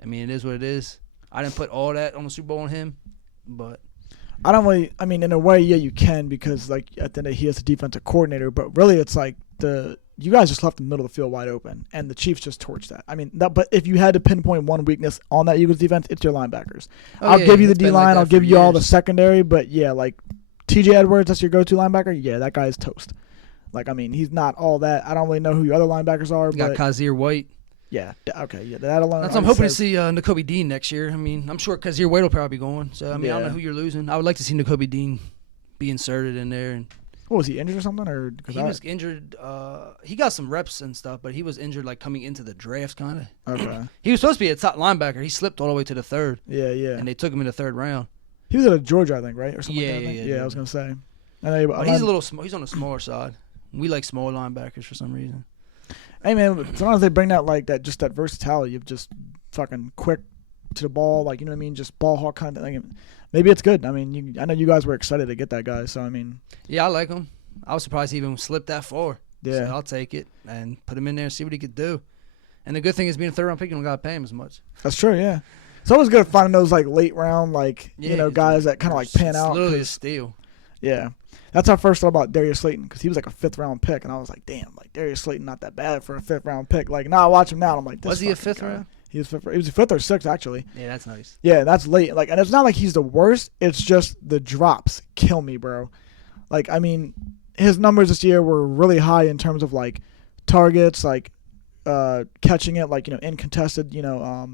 I mean, it is what it is. I didn't put all that on the Super Bowl on him, but I don't really. I mean, in a way, yeah, you can because like at the end of the day, he is a defensive coordinator. But really, it's like you guys just left the middle of the field wide open, and the Chiefs just torched that. I mean, but if you had to pinpoint one weakness on that Eagles defense, it's your linebackers. I'll give you the D line. I'll give you all the secondary. But yeah, like T.J. Edwards, that's your go-to linebacker. Yeah, that guy is toast. Like, I mean, he's not all that. I don't really know who your other linebackers are. You got Kazir White. Yeah. Okay. Yeah. That alone. I'm hoping to see Nakobe Dean next year. I mean, I'm sure Kazir White will probably be going. So I mean, I don't know who you're losing. I would like to see Nakobe Dean be inserted in there. And what was he injured or something? Or he was injured. He got some reps and stuff, but he was injured like coming into the draft, kind of. Okay. He was supposed to be a top linebacker. He slipped all the way to the third. Yeah. Yeah. And they took him in the third round. He was at Georgia, I think, right, or something. Yeah. Like that, Yeah. Yeah. I was gonna say. I know, but he's a little small. He's on the smaller side. We like small linebackers for some reason. Hey man, sometimes they bring that just that versatility of just fucking quick to the ball, like, you know what I mean, just ball hawk kind of thing. Maybe it's good. I mean, I know you guys were excited to get that guy, so I mean. Yeah, I like him. I was surprised he even slipped that far. Yeah, so I'll take it and put him in there and see what he could do. And the good thing is being a third round pick, you don't gotta pay him as much. That's true. Yeah, it's always good finding those like late round, like guys that kind of like pan out. It's literally a steal. Yeah. That's how I first thought about Darius Slayton because he was like a 5th round pick, and I was like, damn, like Darius Slayton not that bad for a 5th round pick. Like now I watch him now, and I'm like, this was he a 5th guy. round? He was 5th. He was a 5th or 6th actually. Yeah, that's nice. Yeah, that's late. Like, and it's not like he's the worst. It's just the drops kill me, bro. Like, I mean, his numbers this year were really high in terms of like targets, like catching it, like, you know, in contested, you know,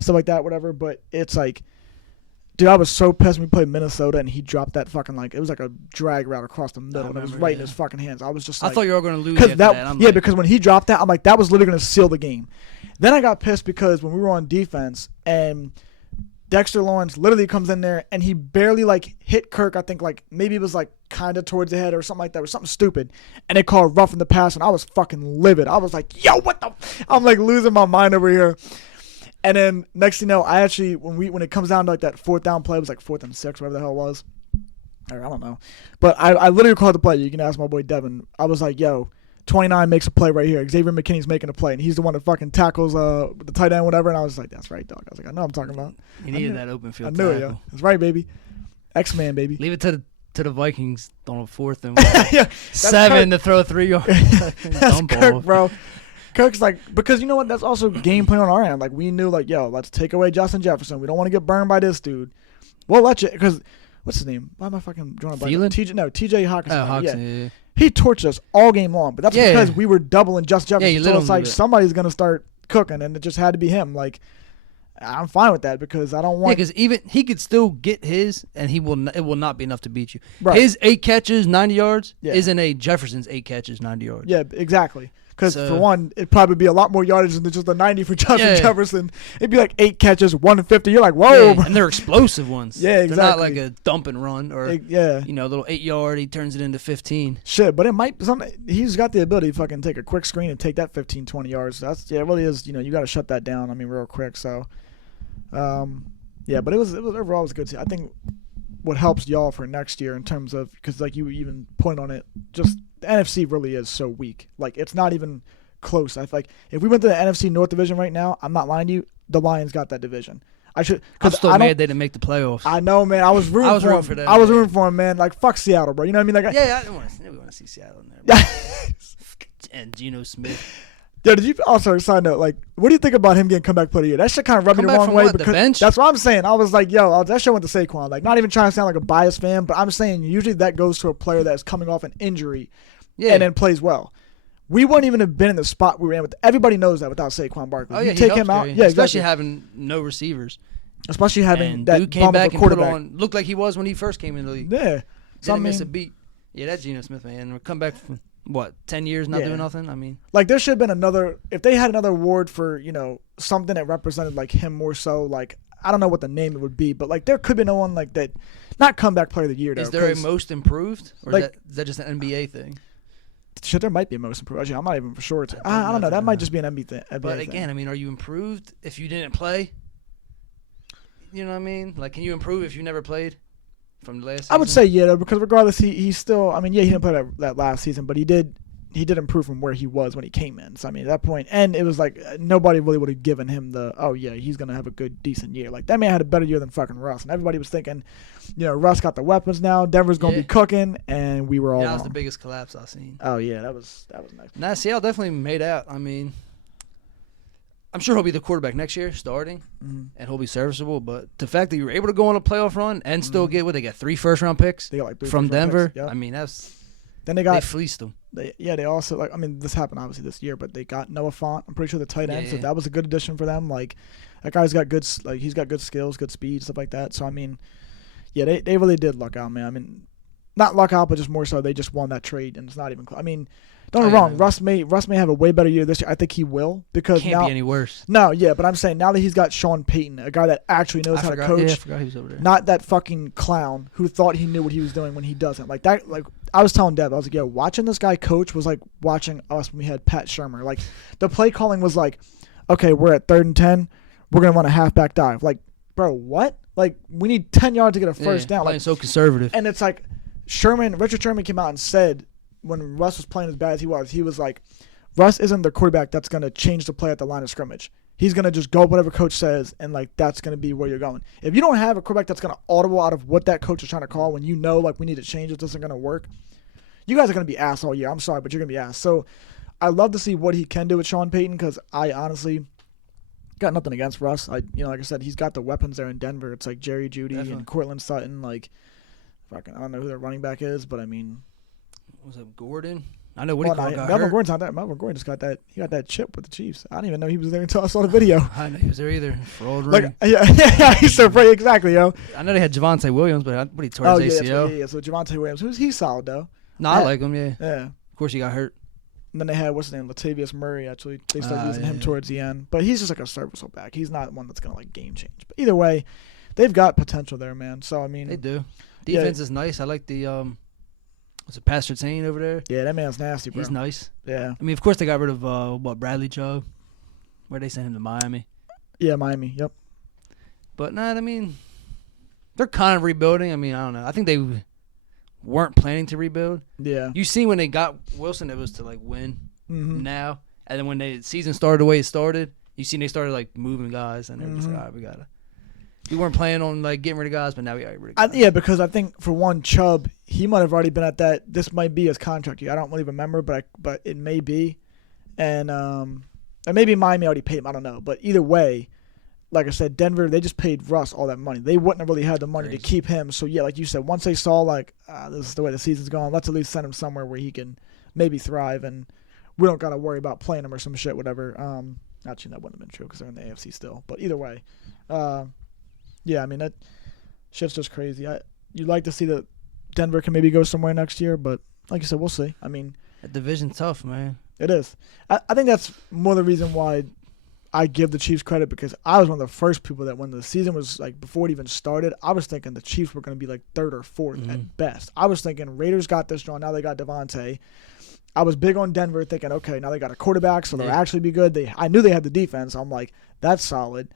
stuff like that, whatever. But it's like. Dude, I was so pissed when we played Minnesota and he dropped that fucking, like, it was like a drag route across the middle and it was right in his fucking hands. I was just like. I thought you were going to lose after that. Because when he dropped that, I'm like, that was literally going to seal the game. Then I got pissed because when we were on defense and Dexter Lawrence literally comes in there and he barely, like, hit Kirk. I think, like, maybe it was, like, kind of towards the head or something like that or something stupid. And they called roughing the pass and I was fucking livid. I was like, yo, what the. I'm, like, losing my mind over here. And then next thing you know, I actually when it comes down to like that 4th down play, it was like 4th and 6, whatever the hell it was. Or I don't know. But I literally called the play. You can ask my boy Devin. I was like, yo, 29 makes a play right here. Xavier McKinney's making a play, and he's the one that fucking tackles the tight end, whatever. And I was like, that's right, dog. I was like, I know what I'm talking about. You needed that open field. I knew it, yo. That's right, baby. X-Man, baby. Leave it to the Vikings on a 4th and yeah, 7 to throw 3 yards. That's Kirk, bro. Kirk's like, because you know what? That's also game plan on our end. Like, we knew, like, yo, let's take away Justin Jefferson. We don't want to get burned by this dude. We'll let you, because, what's his name? Why am I fucking drawing a blank? TJ Hawkinson. Oh, Hawkinson, yeah. He torched us all game long, but that's because we were doubling Justin Jefferson. Yeah, so it's like somebody's going to start cooking, and it just had to be him. Like, I'm fine with that because I don't want. Yeah, because even he could still get his, and it will not be enough to beat you. Right. His 8 catches, 90 yards, isn't a Jefferson's 8 catches, 90 yards. Yeah, exactly. Because for one, it'd probably be a lot more yardage than just the 90 for Justin Jefferson. It'd be like 8 catches, 150. You're like, whoa. Yeah, and they're explosive ones. Yeah, exactly. They're not like a dump and run or a little 8 yard. He turns it into 15. Shit, but it might. He's got the ability to fucking take a quick screen and take that 15, 20 yards. It really is. You know, you got to shut that down. I mean, real quick. So, but it was overall it was a good. I think what helps y'all for next year in terms of because like you even point on it, just the NFC really is so weak. Like it's not even close. I feel like if we went to the NFC North division right now, I'm not lying to you, the Lions got that division. I'm still mad they didn't make the playoffs. I know, man. I was rooting for them. I was rooting for him, man. Like fuck Seattle, bro. You know what I mean? Like I didn't want to see Seattle in there. And Geno Smith. Yeah, did you also side note, like, what do you think about him getting comeback player of the year? That shit kind of rubbed me the wrong way because the bench? That's what I'm saying. I was like, yo, that shit went to Saquon. Like, not even trying to sound like a biased fan, but I'm saying usually that goes to a player that's coming off an injury and then plays well. We wouldn't even have been in the spot we were in with. Everybody knows that without Saquon Barkley. Oh, yeah, you take him out, especially having no receivers. Especially having and that dude came back and quarterback. put on, looked like he was when he first came in the league. Yeah. Didn't miss a beat. Yeah, that Geno Smith, man. Come back from What, 10 years not Yeah. doing nothing? I mean, Like, there should have been another, if they had another award for, something that represented, like, him more so, like, I don't know what the name it would be, but, like, there could be no one, like, that, not comeback player of the year, though. is there a most improved? Or like- is that just an NBA thing? Shit, there might be a most improved. Actually, I'm not even for sure. I don't know. That might just be an NBA thing. But again, I mean, are you improved if you didn't play? You know what I mean? Like, can you improve if you never played from the last season? I would say yeah, though, because regardless, he's still. I mean, yeah, he didn't play that last season, but he did improve from where he was when he came in. So I mean, at that point, and it was like nobody really would have given him the he's gonna have a good decent year. Like that man had a better year than fucking Russ, and everybody was thinking, Russ got the weapons now. Denver's gonna be cooking, and we were all. That was wrong. the biggest collapse I've seen. Oh yeah, that was nice. Nah, Seattle definitely made out. I mean, I'm sure he'll be the quarterback next year, starting, and he'll be serviceable. But the fact that you were able to go on a playoff run and still get they got 3 first-round picks They got like 3 from first-round Denver. picks, yep. I mean, that's Then they they fleeced them. They also like. I mean, this happened obviously this year, but they got Noah Fant. I'm pretty sure the tight end. So that was a good addition for them. Like that guy's got good. Like he's got good skills, good speed, stuff like that. So I mean, yeah, they really did luck out, man. I mean, not luck out, but just more so they just won that trade, and it's not even. I mean, don't get me wrong. Russ may have a way better year this year. I think he will because Can't be any worse. No, yeah, but I'm saying now that he's got Sean Payton, a guy that actually knows how to coach. Yeah, I forgot he was over there. Not that fucking clown who thought he knew what he was doing when he doesn't. Like that. Like I was telling Dev, I was like, yo, watching this guy coach was like watching us when we had Pat Shermer. Like the play calling was like, okay, we're at 3rd and 10, we're gonna run a halfback dive. Like, bro, what? Like we need 10 yards to get a first down. Playing Like so conservative. and it's like Richard Sherman came out and said when Russ was playing as bad as he was like, Russ isn't the quarterback that's going to change the play at the line of scrimmage. He's going to just go whatever coach says, and, like, that's going to be where you're going. If you don't have a quarterback that's going to audible out of what that coach is trying to call when you know, like, we need to change it, this isn't going to work, you guys are going to be ass all year. I'm sorry, but you're going to be ass. So I love to see what he can do with Sean Payton because I honestly got nothing against Russ. Like I said, he's got the weapons there in Denver. It's like Jerry Jeudy and Cortland Sutton. Like, fucking, I don't know who their running back is, but, I mean. Was it Gordon? I know what he got Melvin hurt. Gordon's not that. Melvin Gordon just got that. He got that chip with the Chiefs. I didn't even know he was there until I saw the video. I didn't know he was there either. Fraud Like, ring. yeah, he's so pretty. Exactly, yo. I know they had Javonte Williams, but he tore his ACL. Yeah. So Javonte Williams, he's solid though. No, I like him. Yeah. Yeah. Of course, he got hurt. And then they had what's his name, Latavius Murray. Actually, they started using him towards the end, but he's just like a serviceable back. He's not one that's gonna like game change. But either way, they've got potential there, man. So I mean, they do. Defense is nice. I like the was it Pastor Tain over there? Yeah, that man's nasty, bro. He's nice. Yeah. I mean, of course they got rid of Bradley Chubb. Where they sent him to Miami. Yeah, Miami. Yep. But I mean, they're kind of rebuilding. I mean, I don't know. I think they weren't planning to rebuild. Yeah. You see, when they got Wilson, it was to like win now, and then when the season started the way it started, you see they started like moving guys, and they were just like, all right, we weren't planning on like getting rid of guys, but now we got rid of guys. Yeah, because I think for one, Chubb, he might have already been at that. This might be his contract year. I don't really remember, but it may be, and maybe Miami already paid him. I don't know, but either way, like I said, Denver, they just paid Russ all that money. They wouldn't have really had the money to keep him. So yeah, like you said, once they saw like this is the way the season's going, let's at least send him somewhere where he can maybe thrive, and we don't gotta worry about playing him or some shit, whatever. Actually, that wouldn't have been true because they're in the AFC still. But either way, yeah, I mean that shit's just crazy. You'd like to see that Denver can maybe go somewhere next year, but like you said, we'll see. I mean, that division's tough, man. It is. I think that's more the reason why I give the Chiefs credit, because I was one of the first people that when the season was like before it even started, I was thinking the Chiefs were going to be like 3rd or 4th at best. I was thinking Raiders got this drawn. Now they got Devontae. I was big on Denver, thinking, okay, now they got a quarterback, so they'll actually be good. I knew they had the defense. I'm like, that's solid.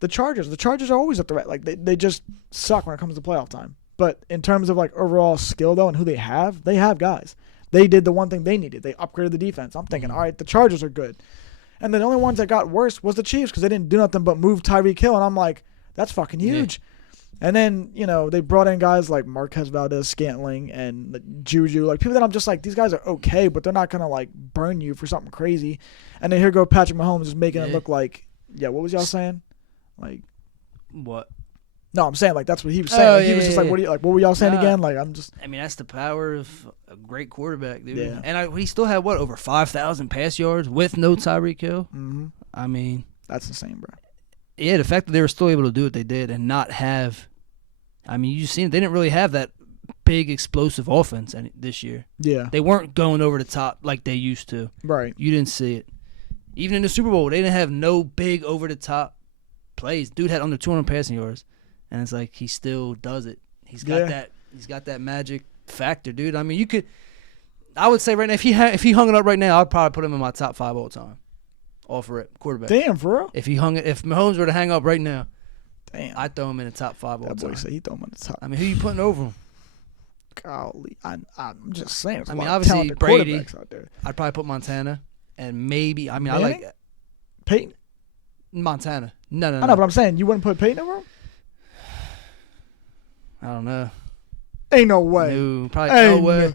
The Chargers are always a threat. Like they just suck when it comes to playoff time. But in terms of like overall skill though and who they have guys. They did the one thing they needed. They upgraded the defense. I'm thinking, all right, the Chargers are good. And then the only ones that got worse was the Chiefs because they didn't do nothing but move Tyreek Hill. And I'm like, that's fucking huge. Yeah. And then, they brought in guys like Marquez Valdez-Scantling and Juju, like people that I'm just like, these guys are okay, but they're not going to like burn you for something crazy. And then here go Patrick Mahomes just making it look like, what was y'all saying? Like, what? No, I'm saying like that's what he was saying. He was just like, what were y'all saying again? Like I mean, that's the power of a great quarterback, dude. Yeah. And he still had over 5,000 pass yards with no Tyreek Hill. Mm-hmm. I mean, that's insane, bro. Yeah, the fact that they were still able to do what they did and not have, I mean, you seen they didn't really have that big explosive offense this year. Yeah. They weren't going over the top like they used to. Right. You didn't see it. Even in the Super Bowl, they didn't have no big over the top plays. Dude had under 200 passing yards, and it's like he still does it. He's got that. He's got that magic factor, dude. I mean, you could. I would say right now, if he hung it up right now, I'd probably put him in my top 5 all time. Off rip quarterback. Damn, for real. If Mahomes were to hang up right now, damn, I'd throw him in the top 5 all that time. boy said he throw him in the top. I mean, who you putting over him? Golly, I'm just saying. I mean, obviously Brady. Out there. I'd probably put Montana, and maybe I like Peyton. Montana. No. I know, but I'm saying you wouldn't put Peyton over him. I don't know. Ain't no way. No, probably no way. No.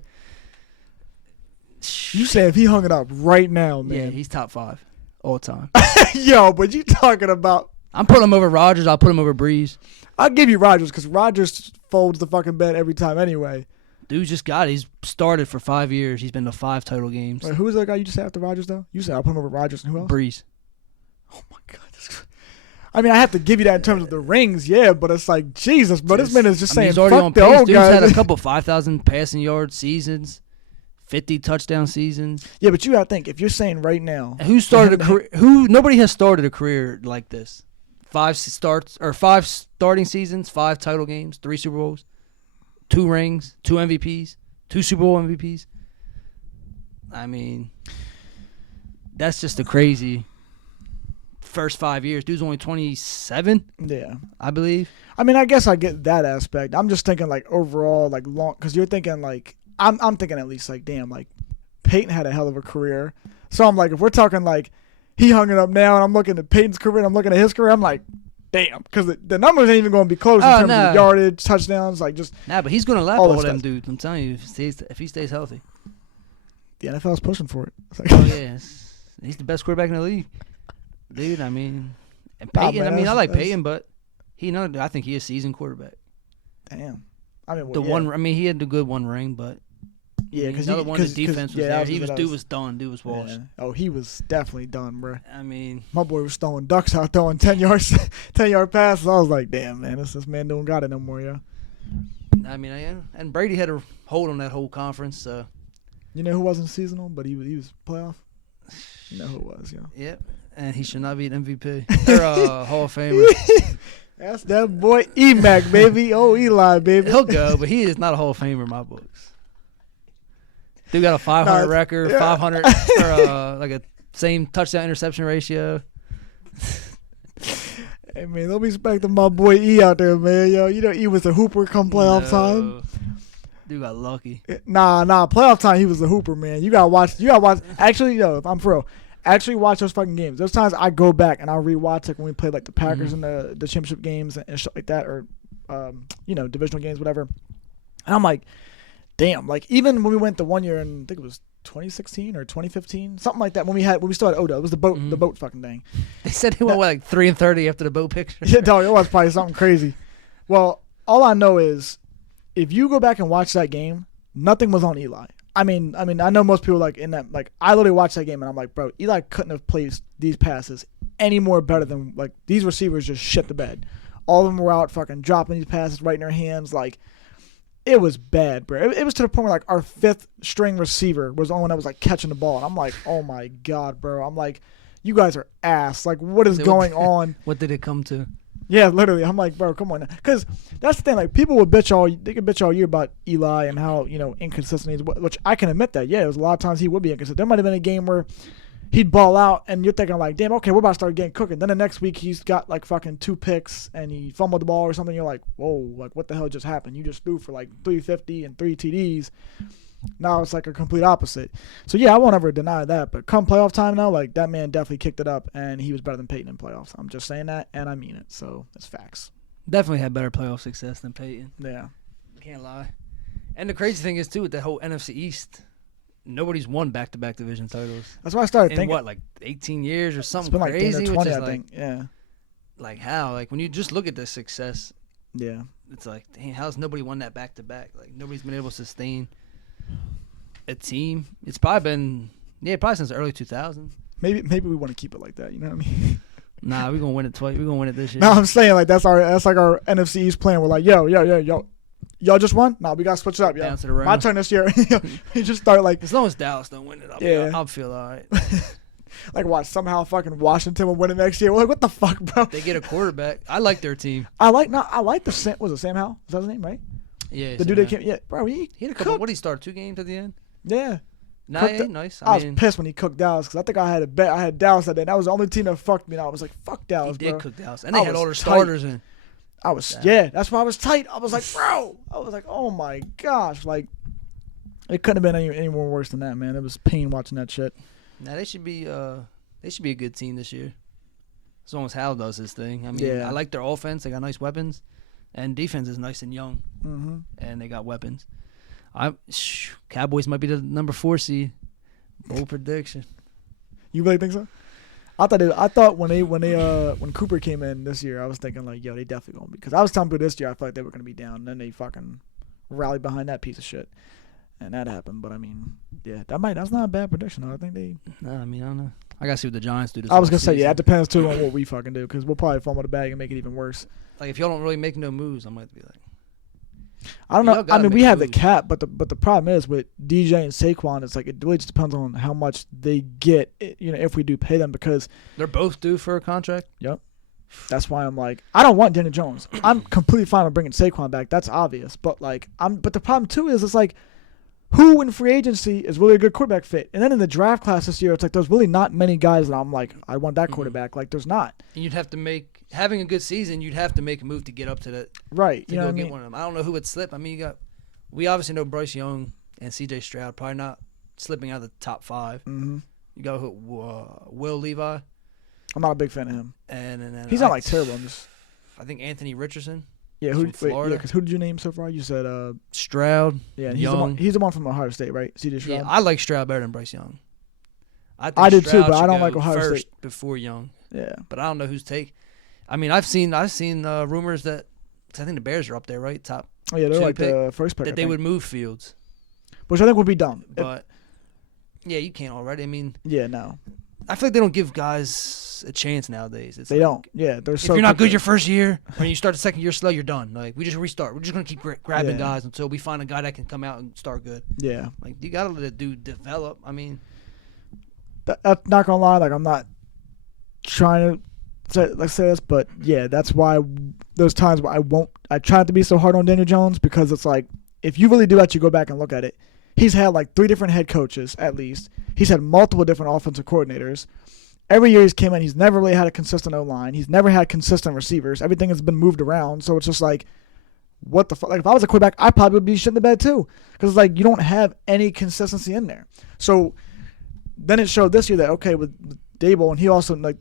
You said if he hung it up right now, man. Yeah, he's top 5 all time. Yo, but you talking about? I'm putting him over Rodgers. I'll put him over Breeze. I'll give you Rodgers because Rodgers folds the fucking bed every time anyway. Dude just got it. He's started for 5 years. He's been to 5 total games. Wait, who was that guy you just said after Rodgers, though? You said I'll put him over Rodgers and who else? Breeze. Oh, my God. I mean, I have to give you that in terms of the rings, yeah, but it's like, Jesus, bro, this man is just saying, he's already fuck on the pace. old Dude's guys. had a couple 5,000 passing yard seasons, 50 touchdown seasons. Yeah, but you got to think, if you're saying right now. Who started a career? Nobody has started a career like this. 5 starting seasons, 5 title games, 3 Super Bowls, 2 rings, 2 MVPs, 2 Super Bowl MVPs. I mean, that's just a crazy first 5 years. Dude's only 27. Yeah, I believe. I mean, I guess I get that aspect. I'm just thinking like overall, like long, because you're thinking like I'm thinking at least like damn, like Peyton had a hell of a career. So I'm like, if we're talking like he hung it up now, and I'm looking at Peyton's career, and I'm looking at his career, I'm like, damn, because the numbers ain't even going to be close in terms of yardage, touchdowns, like just. Nah, but he's going to lap all them dudes. I'm telling you, if he stays healthy. The NFL's pushing for it. Like, oh yeah, he's the best quarterback in the league. Dude, I mean, and Peyton. Man, I like Peyton, but I think he is a seasoned quarterback. Damn. I mean, well, he had the good 1 ring, but yeah, because the defense was there. Dude was done. Dude was washed. Yeah. Oh, he was definitely done, bro. I mean, my boy was throwing ducks out, throwing 10-yard passes. I was like, damn, man, this man don't got it no more, yo. I mean, and Brady had a hold on that whole conference. So. You know who wasn't seasonal, but he was playoff. You know who it was, yo. Yep. And he should not be an MVP or Hall of Famer. That's that boy E-Mac, baby. Oh, Eli, baby. He'll go, but he is not a Hall of Famer in my books. Dude got a 500 record, 500 or like a same touchdown interception ratio. Hey, man, don't be expecting my boy E out there, man. Yo, you know E was a hooper come playoff time. Dude got lucky. Nah, playoff time he was a hooper, man. You gotta watch. Actually, yo, if I'm for real. Actually watch those fucking games. There's times I go back and I'll rewatch like when we played like the Packers in the championship games and shit like that, or divisional games, whatever. And I'm like, damn, like even when we went the one year in, I think it was 2016 or 2015, something like that, when we still had Odo. It was the boat fucking thing. They said they went like 3-30 after the boat picture. Yeah, dog, it was probably something crazy. Well, all I know is if you go back and watch that game, nothing was on Eli. I mean, I know most people like in that, like I literally watched that game and I'm like, bro, Eli couldn't have placed these passes any more better than like these receivers just shit the bed. All of them were out fucking dropping these passes right in their hands. Like it was bad, bro. It was to the point where like our 5th string receiver was the only one that was like catching the ball, and I'm like, oh my God, bro. I'm like, you guys are ass. Like what is going on? What did it come to? Yeah, literally. I'm like, bro, come on. Because that's the thing. Like, people would bitch all year about Eli and how, inconsistent he is, which I can admit that. Yeah, there was a lot of times he would be inconsistent. There might have been a game where he'd ball out and you're thinking like, damn, okay, we're about to start getting cooking. Then the next week he's got like fucking 2 picks and he fumbled the ball or something. You're like, whoa, like what the hell just happened? You just threw for like 350 and 3 TDs. Now it's like a complete opposite. So, yeah, I won't ever deny that. But come playoff time now, like that man definitely kicked it up, and he was better than Peyton in playoffs. I'm just saying that, and I mean it. So it's facts. Definitely had better playoff success than Peyton. Yeah. Can't lie. And the crazy thing is, too, with the whole NFC East, nobody's won back-to-back division titles. That's why I started thinking. In what, like 18 years or something it's been crazy? Like 20, which is I think. Yeah. Like how? Like when you just look at the success. Yeah. It's like, dang, how's nobody won that back-to-back? Like nobody's been able to sustain a team. It's probably been, probably since the early 2000s. Maybe we want to keep it like that. You know what I mean? Nah, we're gonna win it twice. We're gonna win it this year. No, I'm saying like that's like our NFC East plan. We're like, yo, y'all just won? No, we got to switch it up, yo. Bounce it around. My turn this year. You just start like, As long as Dallas don't win it, I'll feel all right. like what? Somehow fucking Washington will win it next year. We're like, what the fuck, bro? They get a quarterback. I like their team. I like the Sam. Was it Sam Howell? Is that his name, right? Yeah. The dude that came. Yeah, bro. He had a couple. What did he start? 2 games at the end. Yeah. Nice. I was pissed when he cooked Dallas because I think I had a bet. I had Dallas that day. That was the only team that fucked me. And I was like, fuck Dallas, bro. He did cook Dallas, and they had all their starters in. I was that's why I was tight. I was like, bro. I was like, oh my gosh, like it couldn't have been any more worse than that, man. It was pain watching that shit. Now they should be a good team this year, as long as Hal does his thing. I mean, I like their offense. They got nice weapons, and defense is nice and young, and they got weapons. Cowboys might be the number 4 seed. Bold prediction. You really think so? I thought when Cooper came in this year, I was thinking like, yo, they definitely gonna be, because I was telling people this year I felt like they were gonna be down, and then they fucking rallied behind that piece of shit, and that happened. But I mean, yeah, that's not a bad prediction. I think they. No, I mean, I don't know. I gotta see what the Giants do. I was gonna say, yeah, it depends too on what we fucking do, because we'll probably fumble the bag and make it even worse. Like if y'all don't really make no moves, I might be like. I don't know. I mean, we have the cap, but the problem is with DJ and Saquon, it's like it really just depends on how much they get. If we do pay them, because they're both due for a contract. Yep. That's why I'm like, I don't want Daniel Jones. I'm completely fine with bringing Saquon back. That's obvious. But but the problem too is it's like, who in free agency is really a good quarterback fit? And then in the draft class this year, it's like there's really not many guys that I'm like, I want that quarterback. Like there's not. And you'd have to having a good season, you'd have to make a move to get up to that. Right. To go get one of them. I don't know who would slip. I mean, we obviously know Bryce Young and C.J. Stroud probably not slipping out of the top 5. Mm-hmm. You got Will Levi. I'm not a big fan of him. And then he's not terrible. I think Anthony Richardson. Yeah, Florida. Because who did you name so far? You said Stroud. Yeah, Young. He's the one from Ohio State, right? C.J. Stroud. Yeah, I like Stroud better than Bryce Young. I did too, but I don't like Ohio State before Young. Yeah, but I don't know who's take. I mean, I've seen rumors that I think the Bears are up there, right? Top. Oh yeah, they're like the first pick. That they would move Fields, which I think would be dumb. But yeah, you can't already. I mean, yeah, no. I feel like they don't give guys a chance nowadays. They don't. Yeah, they're so. If you're not good your first year, when you start the second year slow, you're done. Like we just restart. We're just gonna keep grabbing guys until we find a guy that can come out and start good. Yeah. Like you gotta let a dude develop. I mean, that's not gonna lie. Like I'm not trying to say this, but yeah, that's why those times where I try not to be so hard on Daniel Jones, because it's like if you really do actually go back and look at it, he's had like 3 different head coaches at least. He's had multiple different offensive coordinators. Every year he's came in, he's never really had a consistent O-line. He's never had consistent receivers. Everything has been moved around. So it's just like, what the fuck? Like if I was a quarterback, I probably would be shitting the bed too, because it's like you don't have any consistency in there. So then it showed this year that okay with Dable, and he also like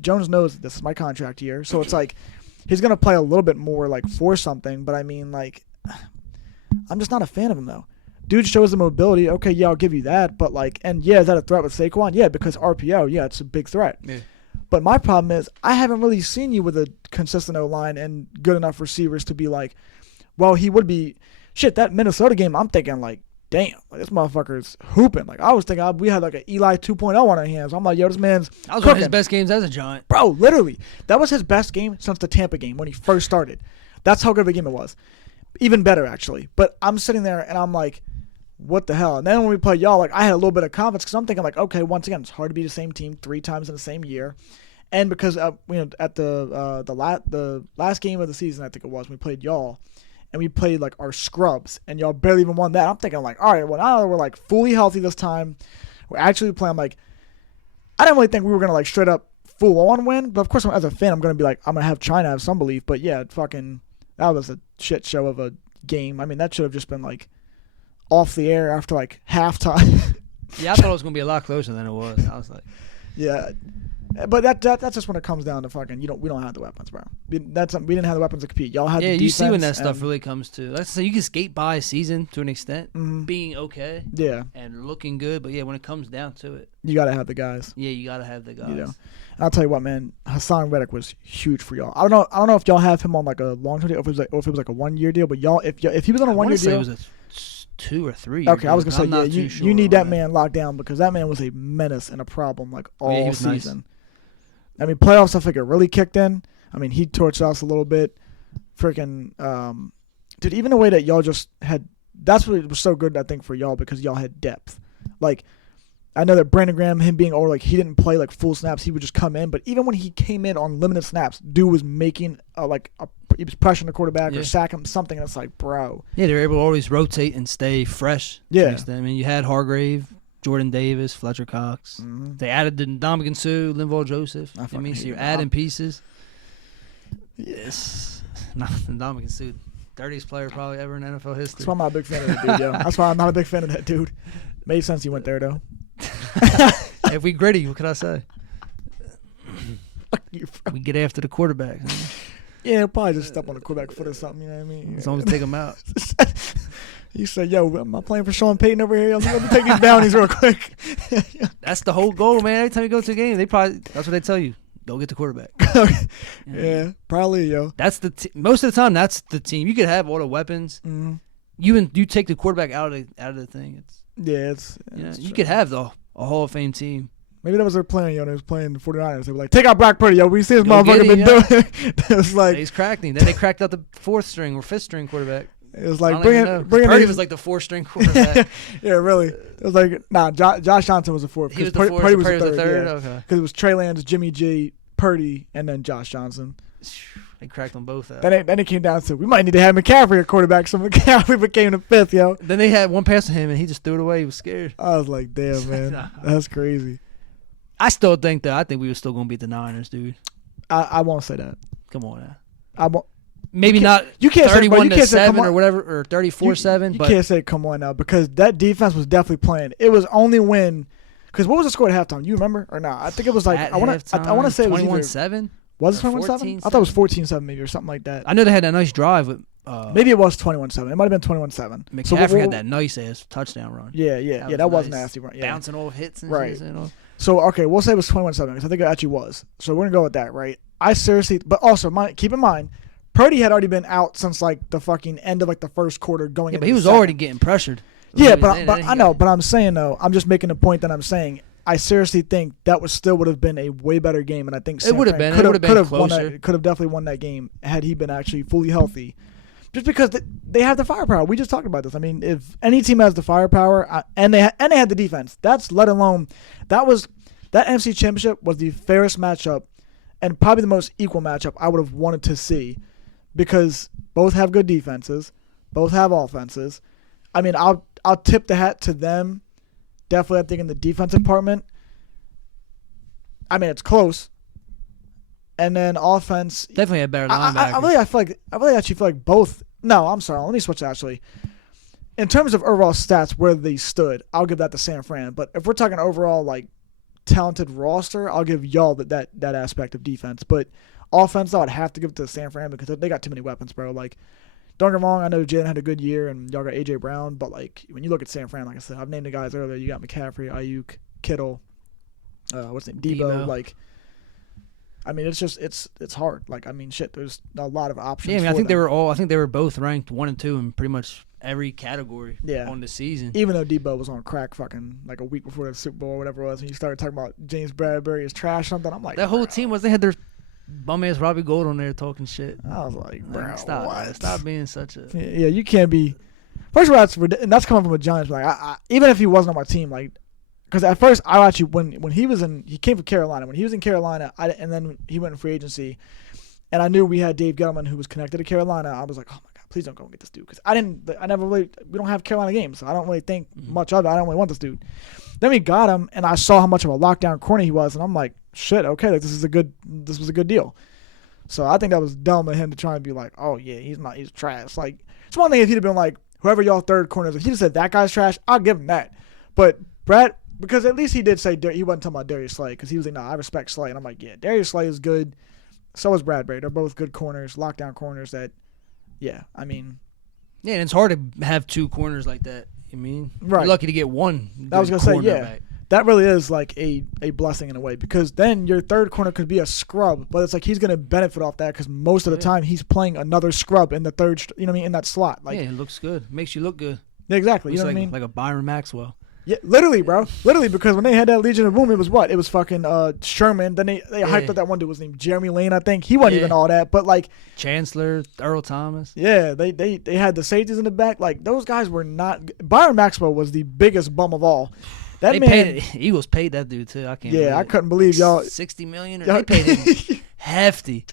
Jones knows this is my contract year, so it's like he's gonna play a little bit more like for something. But I mean, like, I'm just not a fan of him though. Dude shows the mobility. Okay, yeah, I'll give you that. But like, and yeah, is that a threat with Saquon? Yeah, because RPO, yeah, it's a big threat. Yeah. But my problem is I haven't really seen you with a consistent O-line and good enough receivers to be like, well, he would be. Shit, that Minnesota game, I'm thinking like, damn, like, this motherfucker's hooping. Like I was thinking we had like an Eli 2.0 on our hands. I'm like, yo, this man's that was cooking. One of his best games as a Giant. Bro, literally. That was his best game since the Tampa game when he first started. That's how good of a game it was. Even better, actually. But I'm sitting there and I'm like, what the hell? And then when we played y'all, like I had a little bit of confidence because I'm thinking like, okay, once again, it's hard to be the same team 3 times in the same year. And because at the last game of the season, I think it was, we played y'all. And we played like our scrubs, and y'all barely even won that. I'm thinking like, all right, well now we're like fully healthy this time. We're actually playing like, I didn't really think we were gonna like straight up full on win, but of course as a fan, I'm gonna be like, I'm gonna have China have some belief. But yeah, that was a shit show of a game. I mean, that should have just been like off the air after like halftime. Yeah, I thought it was gonna be a lot closer than it was. I was like, yeah. But that's just when it comes down to fucking we don't have the weapons, bro. We didn't have the weapons to compete. Y'all had the defense. Yeah, you see when that stuff really comes to. Let's say you can skate by a season to an extent, being okay. Yeah. And looking good, but yeah, when it comes down to it, you gotta have the guys. Yeah, you gotta have the guys. You know, and I'll tell you what, man. Hassan Reddick was huge for y'all. I don't know if y'all have him on like a long-term deal, or if it was like a 1-year deal. But y'all, if he was on a 1-year deal, it was a 2 or 3. Okay, I was gonna say you need that man locked down, because that man was a menace and a problem like all season. Nice. I mean, playoffs, I think it really kicked in. I mean, he torched us a little bit. Freaking Dude, even the way that y'all just had, that's what was so good, I think, for y'all because y'all had depth. Like, I know that Brandon Graham, him being older, like he didn't play like full snaps. He would just come in. But even when he came in on limited snaps, dude was making he was pressuring the quarterback or sacking him something. And it's like, bro. Yeah, they were able to always rotate and stay fresh. Yeah. I mean, you had Hargrave, Jordan Davis, Fletcher Cox. Mm-hmm. They added the Ndamukong Suh, Linval Joseph. I mean, so you're adding pieces. Yes. Not Ndamukong Suh. Dirtiest player probably ever in NFL history. That's why I'm not a big fan of that dude, yo. That's why I'm not a big fan of that dude. Made sense he went there, though. If we gritty, what can I say? Fuck you, bro. We get after the quarterback. Yeah, probably just step on the quarterback foot or something, you know what I mean? As long as we take him out. You said, yo, am I playing for Sean Payton over here? Let me take these bounties real quick. That's the whole goal, man. Every time you go to a game, that's what they tell you. Go get the quarterback. Yeah, probably, yo. That's most of the time. That's the team. You could have all the weapons. Mm-hmm. You take the quarterback out of the thing. You could have a Hall of Fame team. Maybe that was their plan, yo. They was playing the 49ers. They were like, take out Brock Purdy, yo. We see this motherfucker been doing. It was like he's cracked him. Then they cracked out the fourth string or fifth string quarterback. It was like bring Purdy was like the fourth string quarterback. Yeah, really. It was like Josh Johnson was the fourth. He was the fourth. Purdy was the third. Yeah. Okay. Because it was Trey Lance, Jimmy G, Purdy, and then Josh Johnson. They cracked them both out. Then it came down to we might need to have McCaffrey at quarterback, so McCaffrey became the fifth, yo. Then they had one pass to him, and he just threw it away. He was scared. I was like, damn, man. That's crazy. I still think that. I think we were still going to beat the Niners, dude. I won't say that. Come on now. I won't. Maybe not 31-7 or whatever, or 34-7. You can't say come on now because that defense was definitely playing. It was only when, because what was the score at halftime? You remember or not? I think it was like I want to say it was 21-7. Was it 21-7? I thought it was 14-7 maybe or something like that. I know they had that nice drive with. Maybe it was 21-7. It might have been 21-7. McCaffrey had that nice ass touchdown run. Yeah. That was nasty run. Yeah. Bouncing off hits and right. Shit, So okay, we'll say it was 21-7 because I think it actually was. So we're gonna go with that, right? I seriously, but also keep in mind. Purdy had already been out since like the fucking end of like the first quarter going. Yeah, but he was already getting pressured. Yeah, but I know. But I'm saying though, I'm just making the point that I'm saying. I seriously think that would have been a way better game, and I think it would have been. It would have been closer. Could have definitely won that game had he been actually fully healthy. Just because they have the firepower. We just talked about this. I mean, if any team has the firepower and they had the defense, that's let alone that NFC Championship was the fairest matchup and probably the most equal matchup I would have wanted to see. Because both have good defenses, both have offenses. I mean, I'll tip the hat to them. Definitely, I think in the defensive department. I mean, it's close. And then offense. Definitely had better linebackers. I really actually feel like both. No, I'm sorry. Let me switch actually. In terms of overall stats, where they stood, I'll give that to San Fran. But if we're talking overall like talented roster, I'll give y'all that aspect of defense. But offense, though, I'd have to give it to San Fran because they got too many weapons, bro. Like, don't get me wrong, I know Jalen had a good year and y'all got A.J. Brown, but, like, when you look at San Fran, like I said, I've named the guys earlier. You got McCaffrey, Ayuk, Kittle, what's his name, Debo. Like, I mean, it's just it's hard. Like, I mean, shit, there's a lot of options. Yeah, I mean, I think they were both ranked 1 and 2 in pretty much every category on the season. Even though Debo was on crack fucking like a week before the Super Bowl or whatever it was, and you started talking about James Bradbury is trash something, I'm like, that whole team they had their bum ass Robbie Gould on there talking shit. I was like, bro, stop being such a. Yeah, you can't be. First of all, that's coming from a Giants. Like, even if he wasn't on my team, like, because at first I actually when he came from Carolina. When he was in Carolina, and then he went in free agency, and I knew we had Dave Gettleman who was connected to Carolina. I was like, oh my god, please don't go and get this dude because we don't have Carolina games, so I don't really think much of it. I don't really want this dude. Then we got him, and I saw how much of a lockdown corner he was, and I'm like, shit, okay, like this was a good deal. So I think that was dumb of him to try and be like, oh yeah, he's trash. Like, it's one thing if he'd have been like, whoever y'all third corner is, if he just said that guy's trash, I'll give him that. But Brad, because at least he did say he wasn't talking about Darius Slay, because he was like, no, I respect Slay, and I'm like, yeah, Darius Slay is good. So is Bradbury. They're both good corners, lockdown corners. That, yeah, I mean, yeah, and it's hard to have two corners like that. I mean, right. You're lucky to get one. I was gonna say, yeah. Back. That really is like a blessing in a way because then your third corner could be a scrub, but it's like he's going to benefit off that because most of the time he's playing another scrub in the third, you know what I mean, in that slot. Like, yeah, it looks good. Makes you look good. Yeah, exactly. You know what I mean? Like a Byron Maxwell. Yeah, literally, bro. Literally, because when they had that Legion of Boom, it was what? It was fucking Sherman. Then they hyped up that one dude was named Jeremy Lane, I think. He wasn't even all that, but like Chancellor, Earl Thomas. Yeah, they had the safeties in the back. Like those guys were not. Byron Maxwell was the biggest bum of all. That man, Eagles paid that dude too. I can't. Yeah, I couldn't believe y'all. $60 million. They paid him hefty,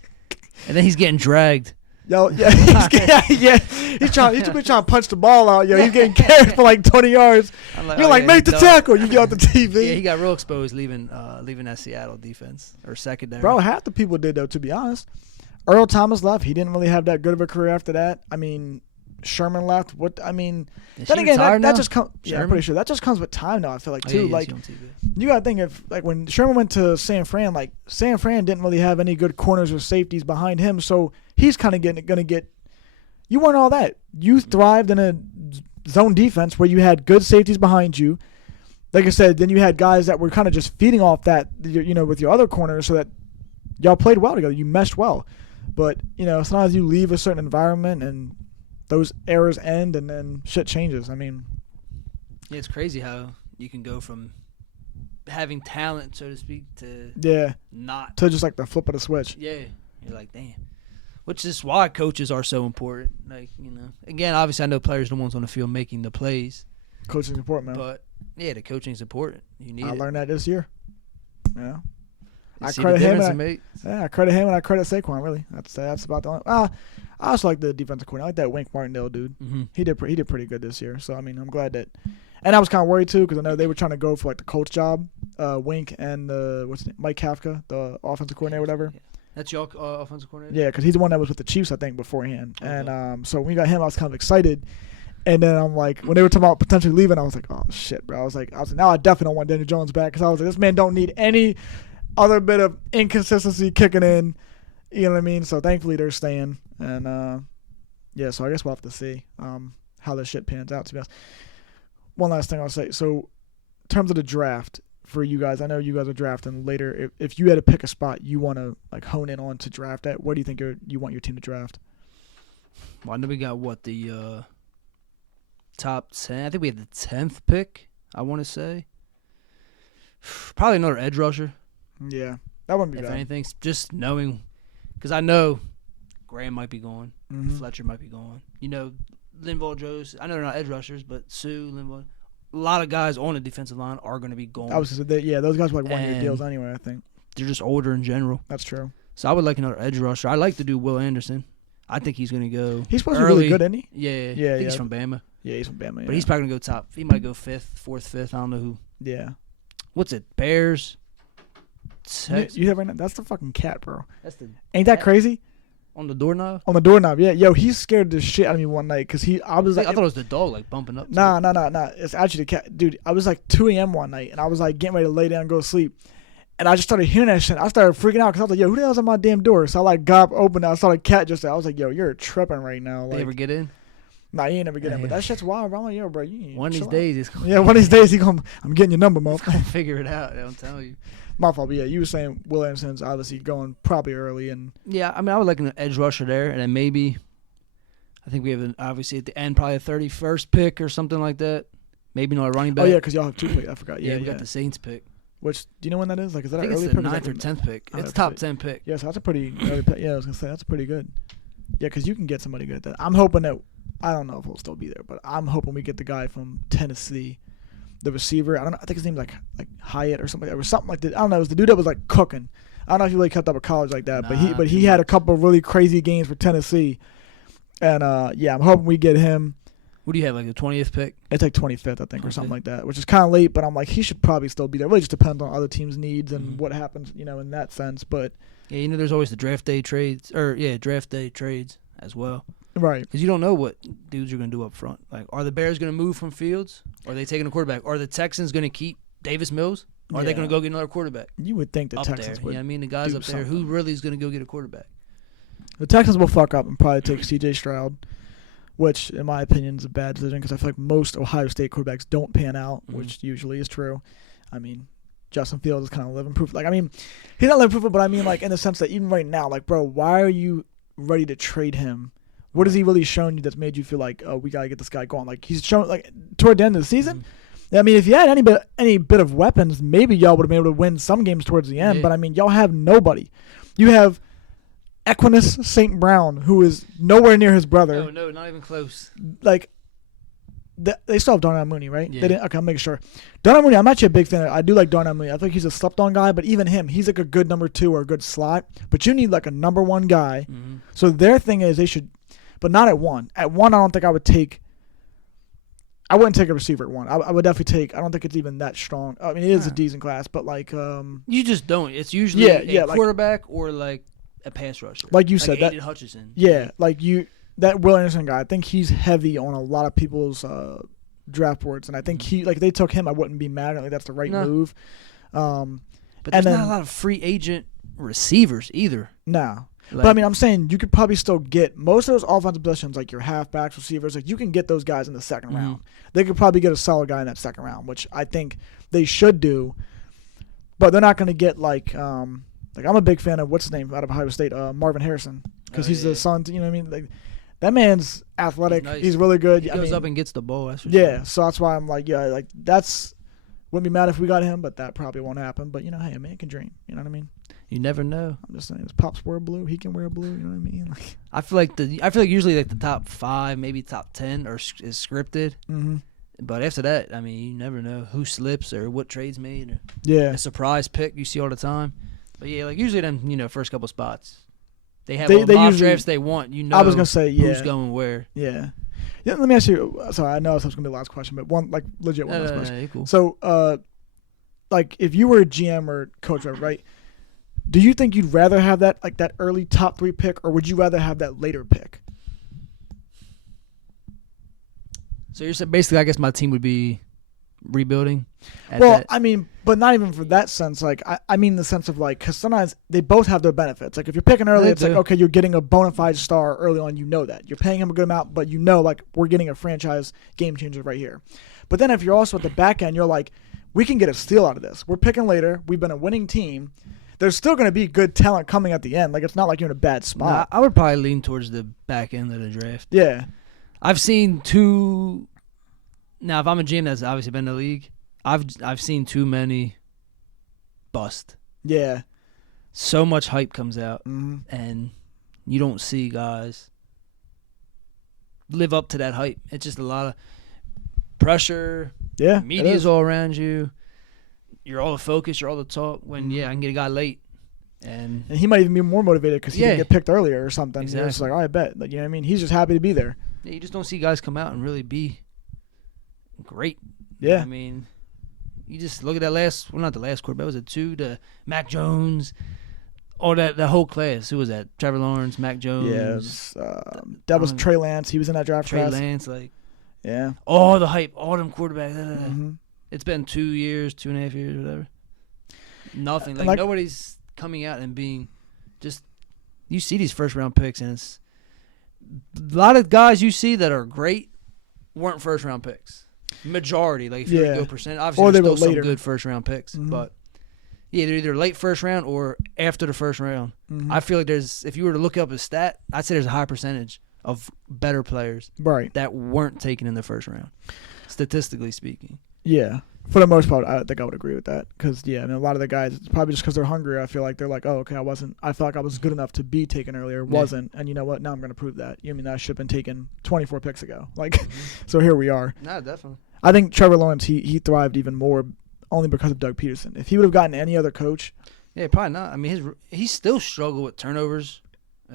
and then he's getting dragged. Yo, yeah, he's trying to punch the ball out. Yo, he's getting carried for like 20 yards. You're like, make the tackle. You get off the TV. Yeah, he got real exposed leaving that Seattle defense or secondary. Bro, half the people did though. To be honest, Earl Thomas left. He didn't really have that good of a career after that. I mean, Sherman left. Then again, that just comes. Yeah, I'm pretty sure that just comes with time now. I feel like too. You gotta think if like when Sherman went to San Fran, like San Fran didn't really have any good corners or safeties behind him, so he's kind of gonna get. You weren't all that. You thrived in a zone defense where you had good safeties behind you. Like I said, then you had guys that were kind of just feeding off that, with your other corners, so that y'all played well together. You meshed well, but sometimes you leave a certain environment and those errors end, and then shit changes. I mean, yeah, it's crazy how you can go from having talent, so to speak, to not to just like the flip of the switch. Yeah, you're like, damn. Which is why coaches are so important. Like, again, obviously I know players are the ones on the field making the plays. Coaching's important, man. But yeah, the coaching's important. You need. I learned that this year. Yeah. I credit him. I credit him and I credit Saquon. Really, that's about the only. I also like the defensive coordinator. I like that Wink Martindale dude. Mm-hmm. He did pretty good this year. So I mean, I'm glad that. And I was kind of worried too because I know they were trying to go for like the coach job, Wink and Mike Kafka, the offensive coordinator, whatever. Yeah. That's your offensive coordinator. Yeah, because he's the one that was with the Chiefs, I think, beforehand. Okay. And so when we got him, I was kind of excited. And then I'm like, when they were talking about potentially leaving, I was like, oh shit, bro. I was like, now I definitely don't want Daniel Jones back because I was like, this man don't need any other bit of inconsistency kicking in. You know what I mean? So thankfully they're staying. And so I guess we'll have to see how this shit pans out, to be honest. One last thing I'll say. So in terms of the draft for you guys, I know you guys are drafting later. If you had to pick a spot you want to like hone in on to draft at, what do you think you want your team to draft? Well, I know we got the top 10. I think we have the 10th pick, I want to say. Probably another edge rusher. Yeah, that wouldn't be bad. If anything, just knowing, because I know Graham might be gone, mm-hmm. Fletcher might be gone. Linval Jones. I know they're not edge rushers, but Sue, Linval. A lot of guys on the defensive line are going to be gone. I was going to say, those guys were like 1 year deals anyway, I think. They're just older in general. That's true. So I would like another edge rusher. I like to do Will Anderson. I think he's going to go. He's supposed to be really good, isn't he? Yeah. I think he's from Bama. Yeah, he's from Bama. But he's probably going to go top. He might go 4th, 5th. I don't know who. Yeah. What's it? Bears. You have that's the fucking cat, bro. Ain't that crazy? On the doorknob? On the doorknob, yeah. Yo, he scared the shit out of me one night because I thought it was the dog like bumping up. Nah. It's actually the cat. Dude, I was like 2 a.m. one night and I was like getting ready to lay down and go to sleep. And I just started hearing that shit. I started freaking out because I was like, yo, who the hell's at my damn door? So I like got up, opened it. I saw the cat just there. I was like, yo, you're tripping right now. Like, they ever get in? Nah, he ain't never get in. But that shit's wild, bro. I'm like, yo, bro, you one of these days he's going. Yeah, one of these days I'm getting your number, motherfucker. He's gonna figure it out. I'm telling you. My fault, but yeah, you were saying Will Anderson's obviously going probably early, and yeah, I mean, I would like an edge rusher there, and then maybe, I think we have obviously at the end probably a 31st pick or something like that. Maybe not a running back. Oh yeah, because y'all have 2 picks. I forgot. Yeah, we got the Saints pick. Which do you know when that is? Like, is that an early pick? It's the 9th or 10th pick. It's top 10 pick. Yeah, so that's a pretty early pick. Yeah, I was gonna say that's pretty good. Yeah, because you can get somebody good at that. I'm hoping that I don't know if he'll still be there, but I'm hoping we get the guy from Tennessee. The receiver, I think his name's like Hyatt or something like that, or something like that. I don't know. It was the dude that was like cooking. I don't know if he really kept up at college like that, but he had a couple of really crazy games for Tennessee. And I'm hoping we get him. What do you have, like the 20th pick? It's like 25th, I think, or something like that, which is kind of late. But I'm like, he should probably still be there. It really just depends on other teams' needs and what happens, in that sense. But yeah, there's always the draft day trades as well. Right. Because you don't know what dudes are going to do up front. Like, are the Bears going to move from Fields? Or are they taking a quarterback? Are the Texans going to keep Davis Mills? Or are they going to go get another quarterback? You would think the up Texans there. would. Yeah, I mean, the guys up there, who really is going to go get a quarterback? The Texans will fuck up and probably take C.J. Stroud, which, in my opinion, is a bad decision because I feel like most Ohio State quarterbacks don't pan out, which usually is true. I mean, Justin Fields is kind of living proof. Like, I mean, he's not living proof, but I mean, like, in the sense that even right now, like, bro, why are you ready to trade him? What has he really shown you that's made you feel like, oh, we got to get this guy going? Like, he's shown, like, toward the end of the season, I mean, if you had any bit of weapons, maybe y'all would have been able to win some games towards the end. Yeah. But I mean, y'all have nobody. You have Equinus St. Brown, who is nowhere near his brother. No, not even close. Like, they still have Darnell Mooney, right? Yeah. They didn't. Okay, I'm making sure. Darnell Mooney, I'm actually a big fan. I do like Darnell Mooney. I think he's a slept-on guy, but even him, he's like a good number 2 or a good slot. But you need like a number 1 guy. Mm-hmm. So their thing is they should, but not at 1. At 1, I don't think I would take. I wouldn't take a receiver at 1. I would definitely take. I don't think it's even that strong. I mean, it is a decent class, but like. You just don't. It's usually a quarterback or like a pass rusher. Like you said, Aiden Hutchinson. Yeah, like you. That Will Anderson guy, I think he's heavy on a lot of people's draft boards, and I think if they took him, I wouldn't be mad. I think that's the right move. But there's not a lot of free agent receivers either. No. But I mean, I'm saying you could probably still get most of those offensive positions, like your halfbacks, receivers. Like you can get those guys in the 2nd round. They could probably get a solid guy in that 2nd round, which I think they should do. But they're not going to get like I'm a big fan of what's his name out of Ohio State, Marvin Harrison, because he's the son. You know what I mean? Like, that man's athletic. He's, nice. He's really good. He goes up and gets the ball. That's so that's why I'm like, that's wouldn't be mad if we got him, but that probably won't happen. But hey, a man can dream. You know what I mean? You never know. I'm just saying, his pops wear blue. He can wear blue. You know what I mean? Like, I feel like usually like the top 5, maybe top 10 is scripted. Mm-hmm. But after that, I mean, you never know who slips or what trade's made. Or a surprise pick you see all the time. But yeah, like usually them, first couple spots, they have all the mock drafts they want. I was gonna say, who's going where. Yeah. Yeah. Let me ask you. Sorry, I know this was gonna be the last question, but one legit one last question. Cool. So, like if you were a GM or coach, right? Do you think you'd rather have that early top 3 pick, or would you rather have that later pick? So you're saying basically, I guess my team would be rebuilding. I mean, but not even for that sense. Like, I mean the sense of like, because sometimes they both have their benefits. Like if you're picking early, it's like, okay, you're getting a bona fide star early on. You know that you're paying him a good amount, but like we're getting a franchise game changer right here. But then if you're also at the back end, you're like, we can get a steal out of this. We're picking later. We've been a winning team. There's still going to be good talent coming at the end. Like, it's not like you're in a bad spot. I would probably lean towards the back end of the draft. Yeah. I've seen 2. Now, if I'm a GM that's obviously been in the league, I've seen too many bust. Yeah. So much hype comes out, and you don't see guys live up to that hype. It's just a lot of pressure. Yeah. Media's all around you. You're all the focus. You're all the talk. When I can get a guy late, and he might even be more motivated because he didn't get picked earlier or something. Exactly. It's like, I bet. Like, you know what I mean? He's just happy to be there. Yeah, you just don't see guys come out and really be great. Yeah. You know I mean, you just look at that not the last quarterback. Was it 2? The Mac Jones, or that whole class. Who was that? Trevor Lawrence, Mac Jones. Yeah, that was Trey Lance. He was in that draft class. Trey Lance, like. Yeah. All the hype, all them quarterbacks. It's been 2 years, 2.5 years, whatever. Nothing. Like nobody's coming out and being just. You see these first round picks, and it's a lot of guys you see that are great weren't first round picks. Majority, like if you were to go percent, obviously or there's still later. some good first round picks, but yeah, they're either late first round or after the first round. I feel like if you were to look up a stat, I'd say there's a high percentage of better players that weren't taken in the first round, statistically speaking. Yeah. For the most part, I think I would agree with that. Because, I mean, a lot of the guys, it's probably just because they're hungry. I feel like they're like, oh, okay, I felt like I was good enough to be taken earlier. Wasn't. And you know what? Now I'm going to prove that. I mean, that should have been taken 24 picks ago. Like, so here we are. No, definitely. I think Trevor Lawrence, he thrived even more only because of Doug Peterson. If he would have gotten any other coach. Yeah, probably not. I mean, he still struggled with turnovers.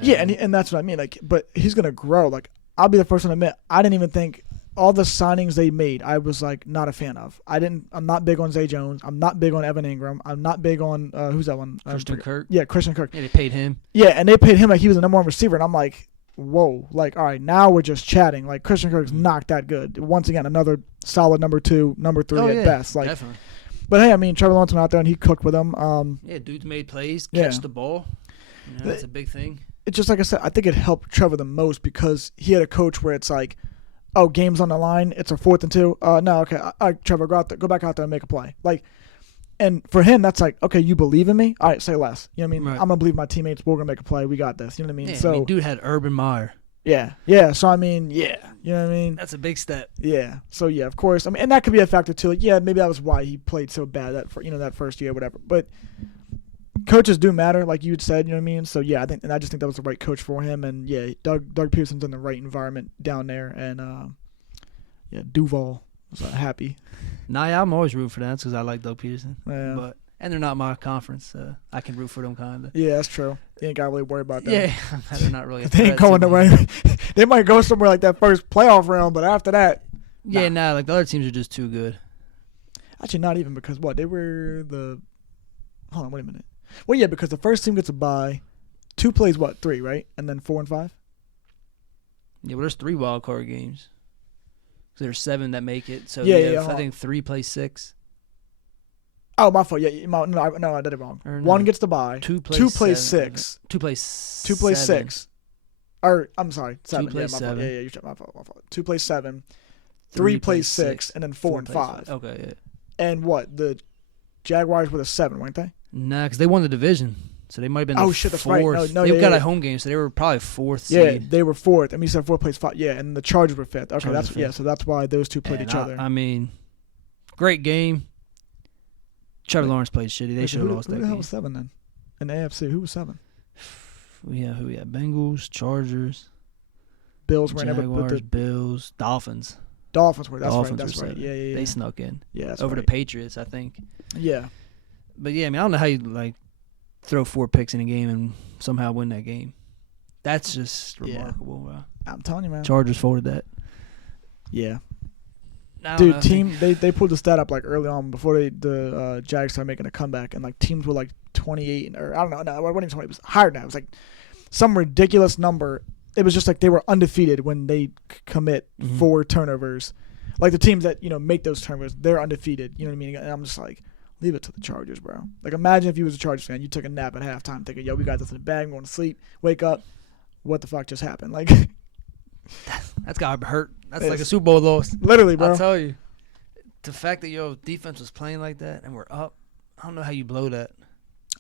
Yeah, and that's what I mean. Like, but he's going to grow. Like, I'll be the first one to admit, I didn't even think all the signings they made, I was like not a fan of. I'm not big on Zay Jones. I'm not big on Evan Ingram. I'm not big on who's that one? Christian Kirk. Yeah, Christian Kirk. Yeah, they paid him. Yeah, and they paid him like he was the number 1 receiver, and I'm like, whoa, like all right, now we're just chatting. Like Christian Kirk's not that good. Once again, another solid number 2, number 3 at best. Like, definitely. But hey, I mean, Trevor Lawrence went out there and he cooked with them. Yeah, dudes made plays, catch the ball. You know, that's a big thing. It's just like I said, I think it helped Trevor the most because he had a coach where it's like, oh, game's on the line. It's a 4th and 2. No, okay. All right, Trevor, go back out there and make a play. Like, and for him, that's like, okay, you believe in me? All right, say less. You know what I mean? Right. I'm going to believe my teammates. We're going to make a play. We got this. You know what I mean? Yeah, so, I mean, dude had Urban Meyer. Yeah. So I mean, yeah, you know what I mean. That's a big step. Yeah. So yeah, of course. I mean, and that could be a factor too. Like, yeah, maybe that was why he played so bad that first year, whatever. But coaches do matter, like you had said. You know what I mean. So yeah, I just think that was the right coach for him. And yeah, Doug Peterson's in the right environment down there, and yeah, Duval was happy. Nah, yeah, I'm always rooting for that because I like Doug Peterson. Yeah. And they're not my conference. I can root for them kind of. Yeah, that's true. You ain't got to really worry about that. Yeah, they're not really. They ain't going nowhere. They might go somewhere like that first playoff round, but after that. Yeah, like the other teams are just too good. Actually, not even because what? They were the. Hold on, wait a minute. Well, yeah, because the first team gets a bye. 2 plays what? 3, right? And then 4 and 5? Yeah, well, there's 3 wild card games. So there's 7 that make it. So yeah, I think 3 play 6. Oh, my fault. Yeah, no, I did it wrong. No. 1 gets the bye. 2 plays 6. 2 plays 2 plays 6. Or I'm sorry, 7. 2 plays 7. Yeah, you my fault. 2 plays 7. 3 plays 6, and then 4 and 5. Okay, yeah. And what? The Jaguars were the 7, weren't they? Nah, because they won the division. So they might have been the shit, that's 4th. right. No, They've got a home game, so they were probably 4th seed. Yeah, they were 4th. I mean, you said 4 plays 5. Yeah, and the Chargers were 5th. Okay, Chargers were 5th. So that's why those two played each other. I mean, great game. Trevor Lawrence played shitty. They should have lost that game. Who the hell was 7 then? In the AFC, who was 7? Yeah, who we had? Bengals, Chargers, Bills were Jaguars, Bills, Dolphins. Dolphins were. That's Dolphins right. Yeah. They snuck in. Yeah, that's over right. the Patriots, I think. Yeah. But yeah, I mean, I don't know how you throw 4 picks in a game and somehow win that game. That's just remarkable, bro. I'm telling you, man. Chargers folded that. Yeah. Dude, they pulled the stat up early on before the Jags started making a comeback, and teams were 28 or I don't know. No, it wasn't even 20. It was higher than that. It was some ridiculous number. It was just they were undefeated when they commit 4 turnovers. The teams that make those turnovers, they're undefeated. You know what I mean? And I'm just leave it to the Chargers, bro. Imagine if you was a Chargers fan, you took a nap at halftime, thinking, "Yo, we got this in the bag. I'm going to sleep. Wake up. What the fuck just happened?" That's got to hurt. That's like a Super Bowl loss. Literally, bro. I'll tell you. The fact that your defense was playing like that and we're up, I don't know how you blow that.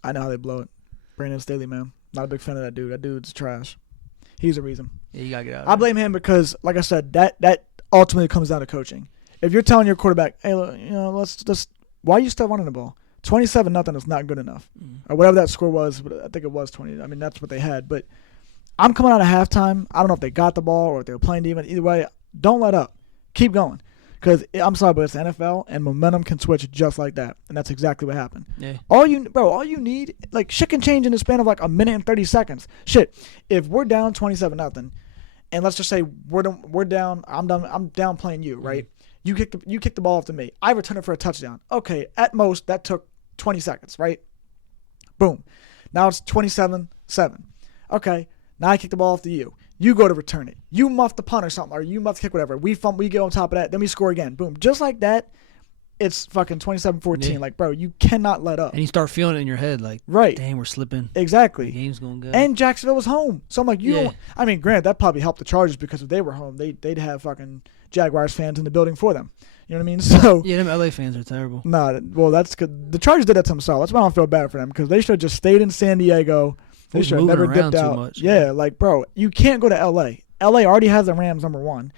I know how they blow it. Brandon Staley, man. Not a big fan of that dude. That dude's trash. He's the reason. Yeah, you got to get out. I blame him because, like I said, that ultimately comes down to coaching. If you're telling your quarterback, hey, look, let's just – why are you still running the ball? 27-0 is not good enough. Or whatever that score was, but I think it was 20. I mean, that's what they had. But I'm coming out of halftime. I don't know if they got the ball or if they were playing defense. Either way, don't let up. Keep going. Because I'm sorry, but it's the NFL, and momentum can switch just like that. And that's exactly what happened. Yeah. All you need, shit can change in the span of a minute and 30 seconds. Shit, if we're down 27-0, and let's just say we're down, I'm down playing you, right? You kick the ball off to me. I return it for a touchdown. Okay, at most, that took 20 seconds, right? Boom. Now it's 27-7. Okay, now I kick the ball off to you. You go to return it. You muff the punt or something, or you muff the kick, whatever. We get on top of that. Then we score again. Boom. Just like that, it's fucking 27-14. Yeah. Bro, you cannot let up. And you start feeling it in your head, right. Dang, we're slipping. Exactly. The game's going good. And Jacksonville was home. So I'm don't. I mean, granted, that probably helped the Chargers because if they were home, they'd have fucking Jaguars fans in the building for them. You know what I mean? So yeah, them LA fans are terrible. Nah, well, that's good. The Chargers did that to themselves. That's why I don't feel bad for them because they should have just stayed in San Diego. They should have never dipped out. Much, yeah, bro, you can't go to LA. LA already has the Rams number 1,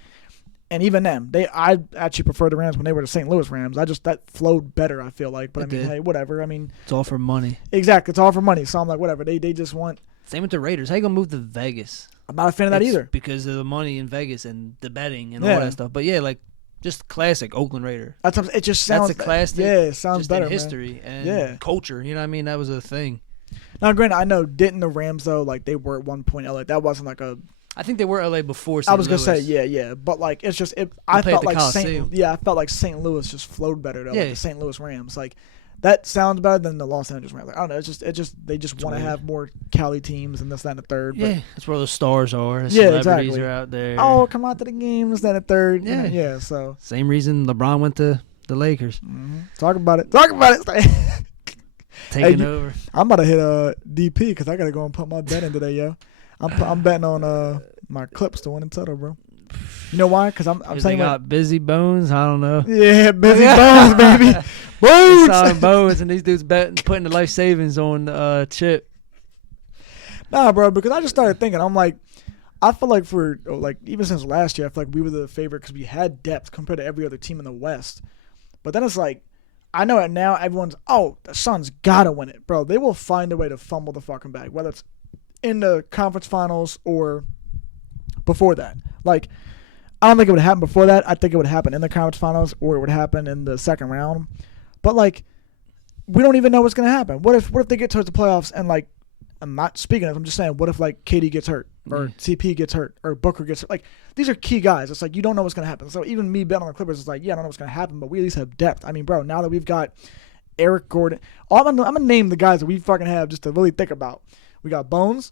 and even them, I actually prefer the Rams when they were the St. Louis Rams. that flowed better. I feel like, but hey, whatever. I mean, it's all for money. Exactly, it's all for money. So I'm whatever. They just want. Same with the Raiders. How you gonna move to Vegas? I'm not a fan of that either because of the money in Vegas and the betting and all that stuff. But yeah, just classic Oakland Raider. It just sounds. That's a classic. Yeah, it sounds just better. In history and culture. You know what I mean? That was a thing. Now, granted, I know didn't the Rams though they were at one point LA. That wasn't a. I think they were LA before St. I was Louis. gonna say yeah, but it's just I felt like St. Louis just flowed better though. The St. Louis Rams that sounds better than the Los Angeles Rams. I don't know. They just want to have more Cali teams and this, that, and the third. But that's where the stars are. The celebrities exactly. are out there. Oh, come out to the game, this, that, and the third. Yeah, So same reason LeBron went to the Lakers. Mm-hmm. Talk about it. Taking over. I'm about to hit DP because I gotta go and put my bet in today, yo. I'm betting on my Clips to win in total, bro. You know why? Because I'm saying they got busy bones. I don't know. Yeah, busy bones, baby. Bones. Bones, and these dudes putting the life savings on Chip. Nah, bro. Because I just started thinking. I'm I feel like even since last year, I feel like we were the favorite because we had depth compared to every other team in the West. But then it's like, I know it now. Everyone's, the Suns gotta win it, bro. They will find a way to fumble the fucking bag, whether it's in the conference finals or before that. Like, I don't think it would happen before that. I think it would happen in the conference finals or it would happen in the second round. But like, we don't even know what's gonna happen. What if they get towards the playoffs and like, I'm not speaking of. I'm just saying, what if like KD gets hurt or CP gets hurt or Booker gets hurt? Like, these are key guys. It's like you don't know what's gonna happen. So even me betting on the Clippers is like, yeah, I don't know what's gonna happen, but we at least have depth. I mean, bro, now that we've got Eric Gordon, I'm gonna name the guys that we fucking have just to really think about. We got Bones,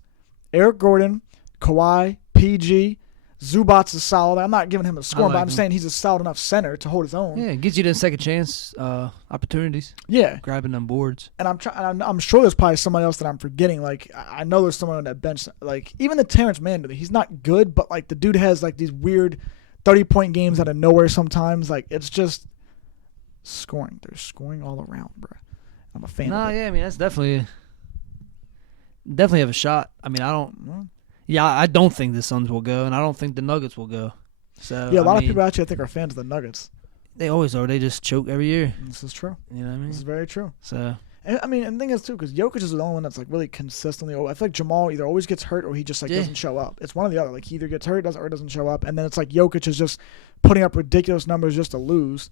Eric Gordon, Kawhi, PG. Zubats is solid. I'm not giving him a score, but I'm saying he's a solid enough center to hold his own. Yeah, it gives you the second chance opportunities. Yeah, grabbing them boards. And I'm sure there's probably somebody else that I'm forgetting. Like I know there's someone on that bench. Like even the Terrence Mann, he's not good, but like the dude has like these weird 30-point games out of nowhere sometimes. Like it's just scoring. They're scoring all around, bro. I'm a fan. I mean that's definitely have a shot. I mean I don't. Yeah, I don't think the Suns will go, and I don't think the Nuggets will go. So yeah, a lot of people actually I think are fans of the Nuggets. They always are. They just choke every year. This is true. You know what I mean? This is very true. So, and the thing is too, because Jokic is the only one that's like really consistently. I feel like Jamal either always gets hurt or he just like doesn't show up. It's one or the other. Like he either gets hurt or doesn't show up, and then it's like Jokic is just putting up ridiculous numbers just to lose.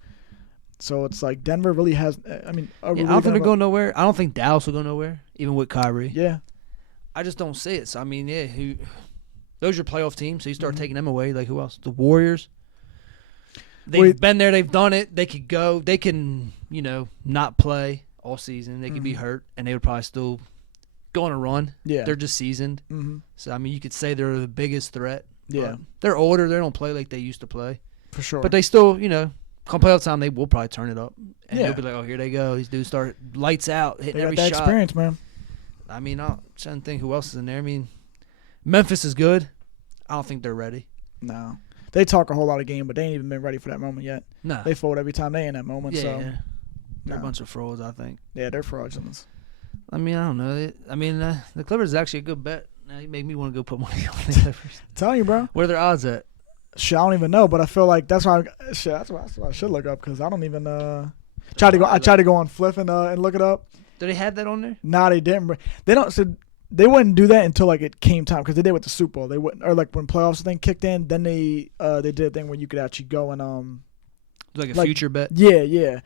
So it's like Denver really has. I mean, I don't think they're going nowhere. I don't think Dallas will go nowhere, even with Kyrie. Yeah. I just don't see it. So I mean, those are your playoff teams. So you start taking them away. Like who else? The Warriors. They've been there. They've done it. They could go. They can, not play all season. They could be hurt, and they would probably still go on a run. Yeah, they're just seasoned. Mm-hmm. So I mean, you could say they're the biggest threat. Yeah, they're older. They don't play like they used to play. For sure. But they still, come playoff time, they will probably turn it up. And you'll be like, oh, here they go. These dudes start lights out, hitting every shot. Experience, man. I mean, I'm trying to think who else is in there. I mean, Memphis is good. I don't think they're ready. No. They talk a whole lot of game, but they ain't even been ready for that moment yet. No. They fold every time they in that moment. Yeah. They're a bunch of frauds, I think. Yeah, they're fraudulent. I mean, I don't know. The Clippers is actually a good bet. Now you make me want to go put money on the Clippers. Telling you, bro. Where are their odds at? Shit, I don't even know, but I feel like that's why I should look up because I don't even try to go. I tried to go on Fliff and look it up. Do they have that on there? Nah, they didn't. They don't. So they wouldn't do that until like it came time because they did with the Super Bowl. They wouldn't, or like when playoffs thing kicked in, then they did a thing where you could actually go and like a future bet. Yeah.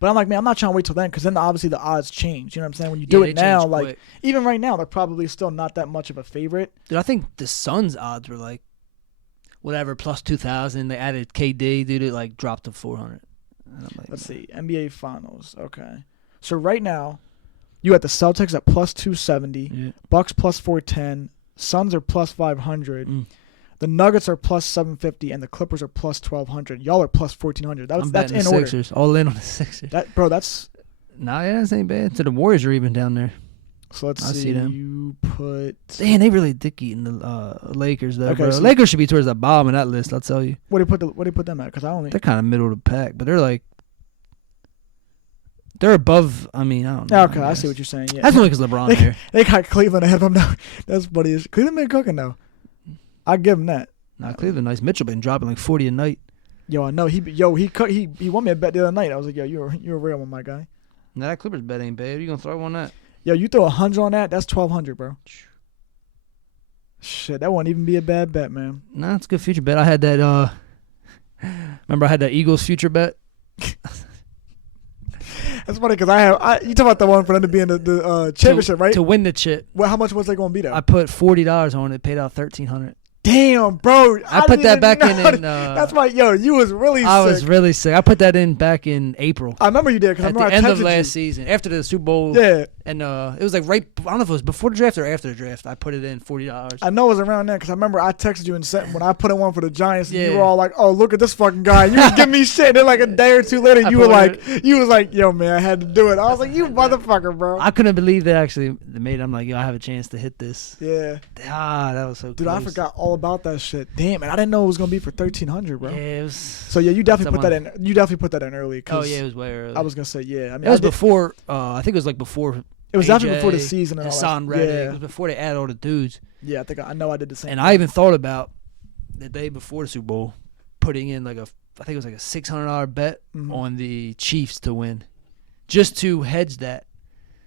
But I'm like, man, I'm not trying to wait till then because then obviously the odds change. You know what I'm saying? When you do it now, like quick. Even right now, they're probably still not that much of a favorite. Dude, I think the Suns' odds were like whatever plus 2,000. They added KD, dude. It like dropped to 400. Like, let's see, NBA Finals. Okay, so right now. You got the Celtics at plus 270, Bucks plus 410, Suns are plus 500, the Nuggets are plus 750, and the Clippers are plus 1,200. Y'all are plus 1,400. That's in order. Sixers, all in on the Sixers. That's that ain't bad. So the Warriors are even down there. So let's see. You put. Damn, they really dick eating the Lakers though. Okay, bro. So Lakers should be towards the bottom of that list. I'll tell you. What do you put them at? Because I only. They're kind of middle of the pack, but they're like. They're above. I mean, I don't know. Okay, I see what you're saying. Yeah, that's only because LeBron's here. They got Cleveland ahead of them now. That's funny. Cleveland been cooking though. I give them that. Nah, Cleveland nice. Mitchell been dropping like 40 a night. Yo, I know. He won me a bet the other night. I was like, yo, you're a real one, my guy. Nah, that Clippers bet ain't bad. You gonna throw on that? Yo, you throw 100 on that. That's 1,200, bro. Shit, that won't even be a bad bet, man. Nah, it's a good future bet. I had that. Remember, I had that Eagles future bet. That's funny because you talk about the one for them to be in the championship, right? To win the chip. Well, how much was they going to be though? I put $40 on it. Paid out $1,300. Damn, bro! I put that back in. That's why, yo, you was really sick. I was really sick. I put that in back in April. I remember you did because I remember at the end of last season, after the Super Bowl. Yeah, and it was like right. I don't know if it was before the draft or after the draft. I put it in $40. I know it was around there because I remember I texted you and said when I put in one for the Giants, and you were all like, "Oh, look at this fucking guy!" You was giving me shit. And then like a day or two later, you was like, "Yo, man, I had to do it." I was like, "You motherfucker, bro!" I couldn't believe that actually made. I'm like, "Yo, I have a chance to hit this." Yeah. That was so. Dude, close. I forgot all about that shit. Damn, and I didn't know it was gonna be for $1,300, bro. Yeah, it was. So yeah, you definitely put that in. You definitely put that in early. Oh yeah, it was way early. I was gonna say yeah. I mean, it was before. I think it was like before. It It was definitely before the AJ, season and all Hassan that. Reddick. Yeah. It was before they added all the dudes. Yeah, I know I did the same. And I even thought about the day before the Super Bowl putting in I think it was like a $600 bet on the Chiefs to win, just to hedge that.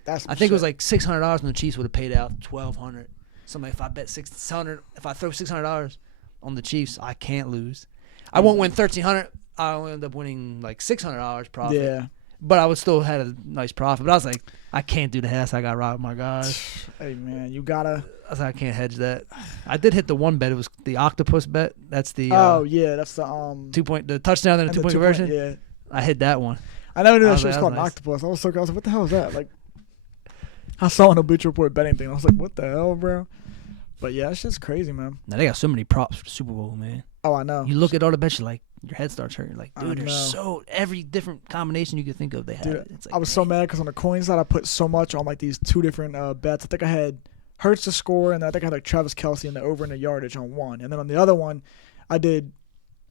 I think it was like $600, and the Chiefs would have paid out $1,200. Something if I bet $600, if I throw $600 on the Chiefs, I can't lose. I won't win $1,300. I'll end up winning like $600 profit. Yeah. But I would still had a nice profit. But I was like, I can't do the hash. I got robbed, my gosh. Hey man, you gotta. I was like, I can't hedge that. I did hit the one bet. It was the octopus bet. That's the that's the 2-point, the touchdown and the 2-point conversion. Yeah. I hit that one. I never knew that shit was that called was an nice. octopus. I was like, what the hell is that? Like, I saw on a Bleacher Report betting thing. I was like, what the hell, bro? But yeah, that's just crazy, man. Now they got so many props for the Super Bowl, man. Oh, I know. You look at all the bets, you're like, your head starts hurting. Like, I dude, know. there's every different combination you could think of, they had. Dude, It's like, I was so mad because on the coin side, I put so much on like these two different bets. I think I had Hurts to score, and I think I had like Travis Kelce in the over and the yardage on one. And then on the other one, I did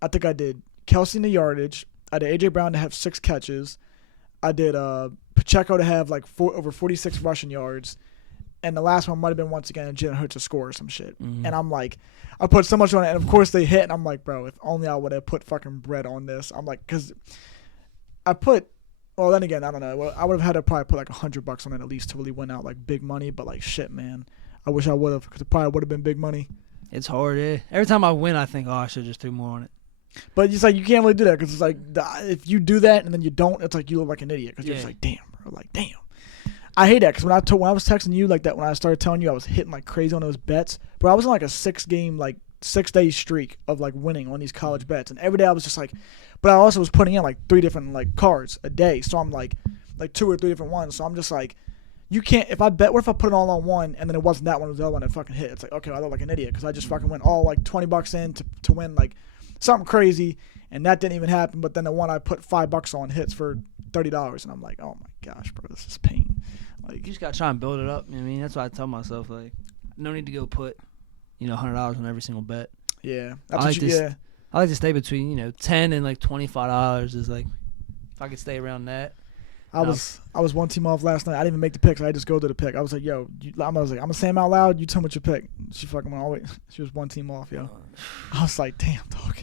Kelce in the yardage. I did A.J. Brown to have 6 catches. I did Pacheco to have like over 46 rushing yards. And the last one might have been once again Jalen Hurts to score or some shit. Mm-hmm. And I'm like, I put so much on it, and of course they hit. And I'm like, bro, if only I would have put fucking bread on this. I'm like, because I put, well, then again, I don't know. Well, I would have had to probably put like $100 on it at least to really win out like big money. But like, shit, man, I wish I would have, because it probably would have been big money. it's hard, eh? Every time I win, I think, oh, I should just threw more on it. But it's like you can't really do that because it's like if you do that and then you don't, it's like you look like an idiot because you're just like, damn, bro, like damn. I hate that because when I was texting you like that, when I started telling you I was hitting like crazy on those bets, bro, I was on like a 6-day streak of like winning on these college bets, and every day I was just like, but I also was putting in like 3 different like cards a day, so I'm like 2 or 3 different ones, so I'm just like, you can't, if I bet, what if I put it all on one and then it wasn't that one, it was the other one that fucking hit? It's like, okay, I look like an idiot because I just fucking went all like $20 in to win like something crazy, and that didn't even happen. But then the one I put $5 on hits for $30, and I'm like, oh my gosh, bro, this is pain. Like, You just got to try and build it up. I mean, that's why I tell myself, like, no need to go put, $100 on every single bet. yeah, I that's like what you, this. yeah. I like to stay between, $10 and like $25 is like, if I could stay around that. I was one team off last night. I didn't even make the picks. I just go to the pick. I was like, yo, I'm gonna say them out loud. You tell me what you pick. She fucking went all the way. She was one team off, yo. I was like, damn, dog.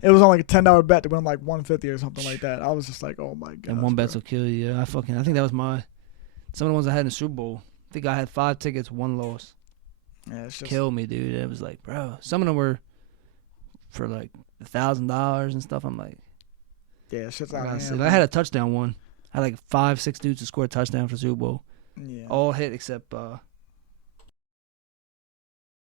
It was on like a $10 bet to win like $150 or something like that. I was just like, oh my god. And one bet will kill you. Yeah, I think that was some of the ones I had in the Super Bowl. I think I had 5 tickets, 1 loss. Yeah, it's just Kill me, dude. It was like, bro. Some of them were for like $1,000 and stuff. I'm like, yeah, shit's I out gotta of see. hand. I had a touchdown one. I had like 5, 6 dudes to score a touchdown for the Super Bowl. Yeah. All hit except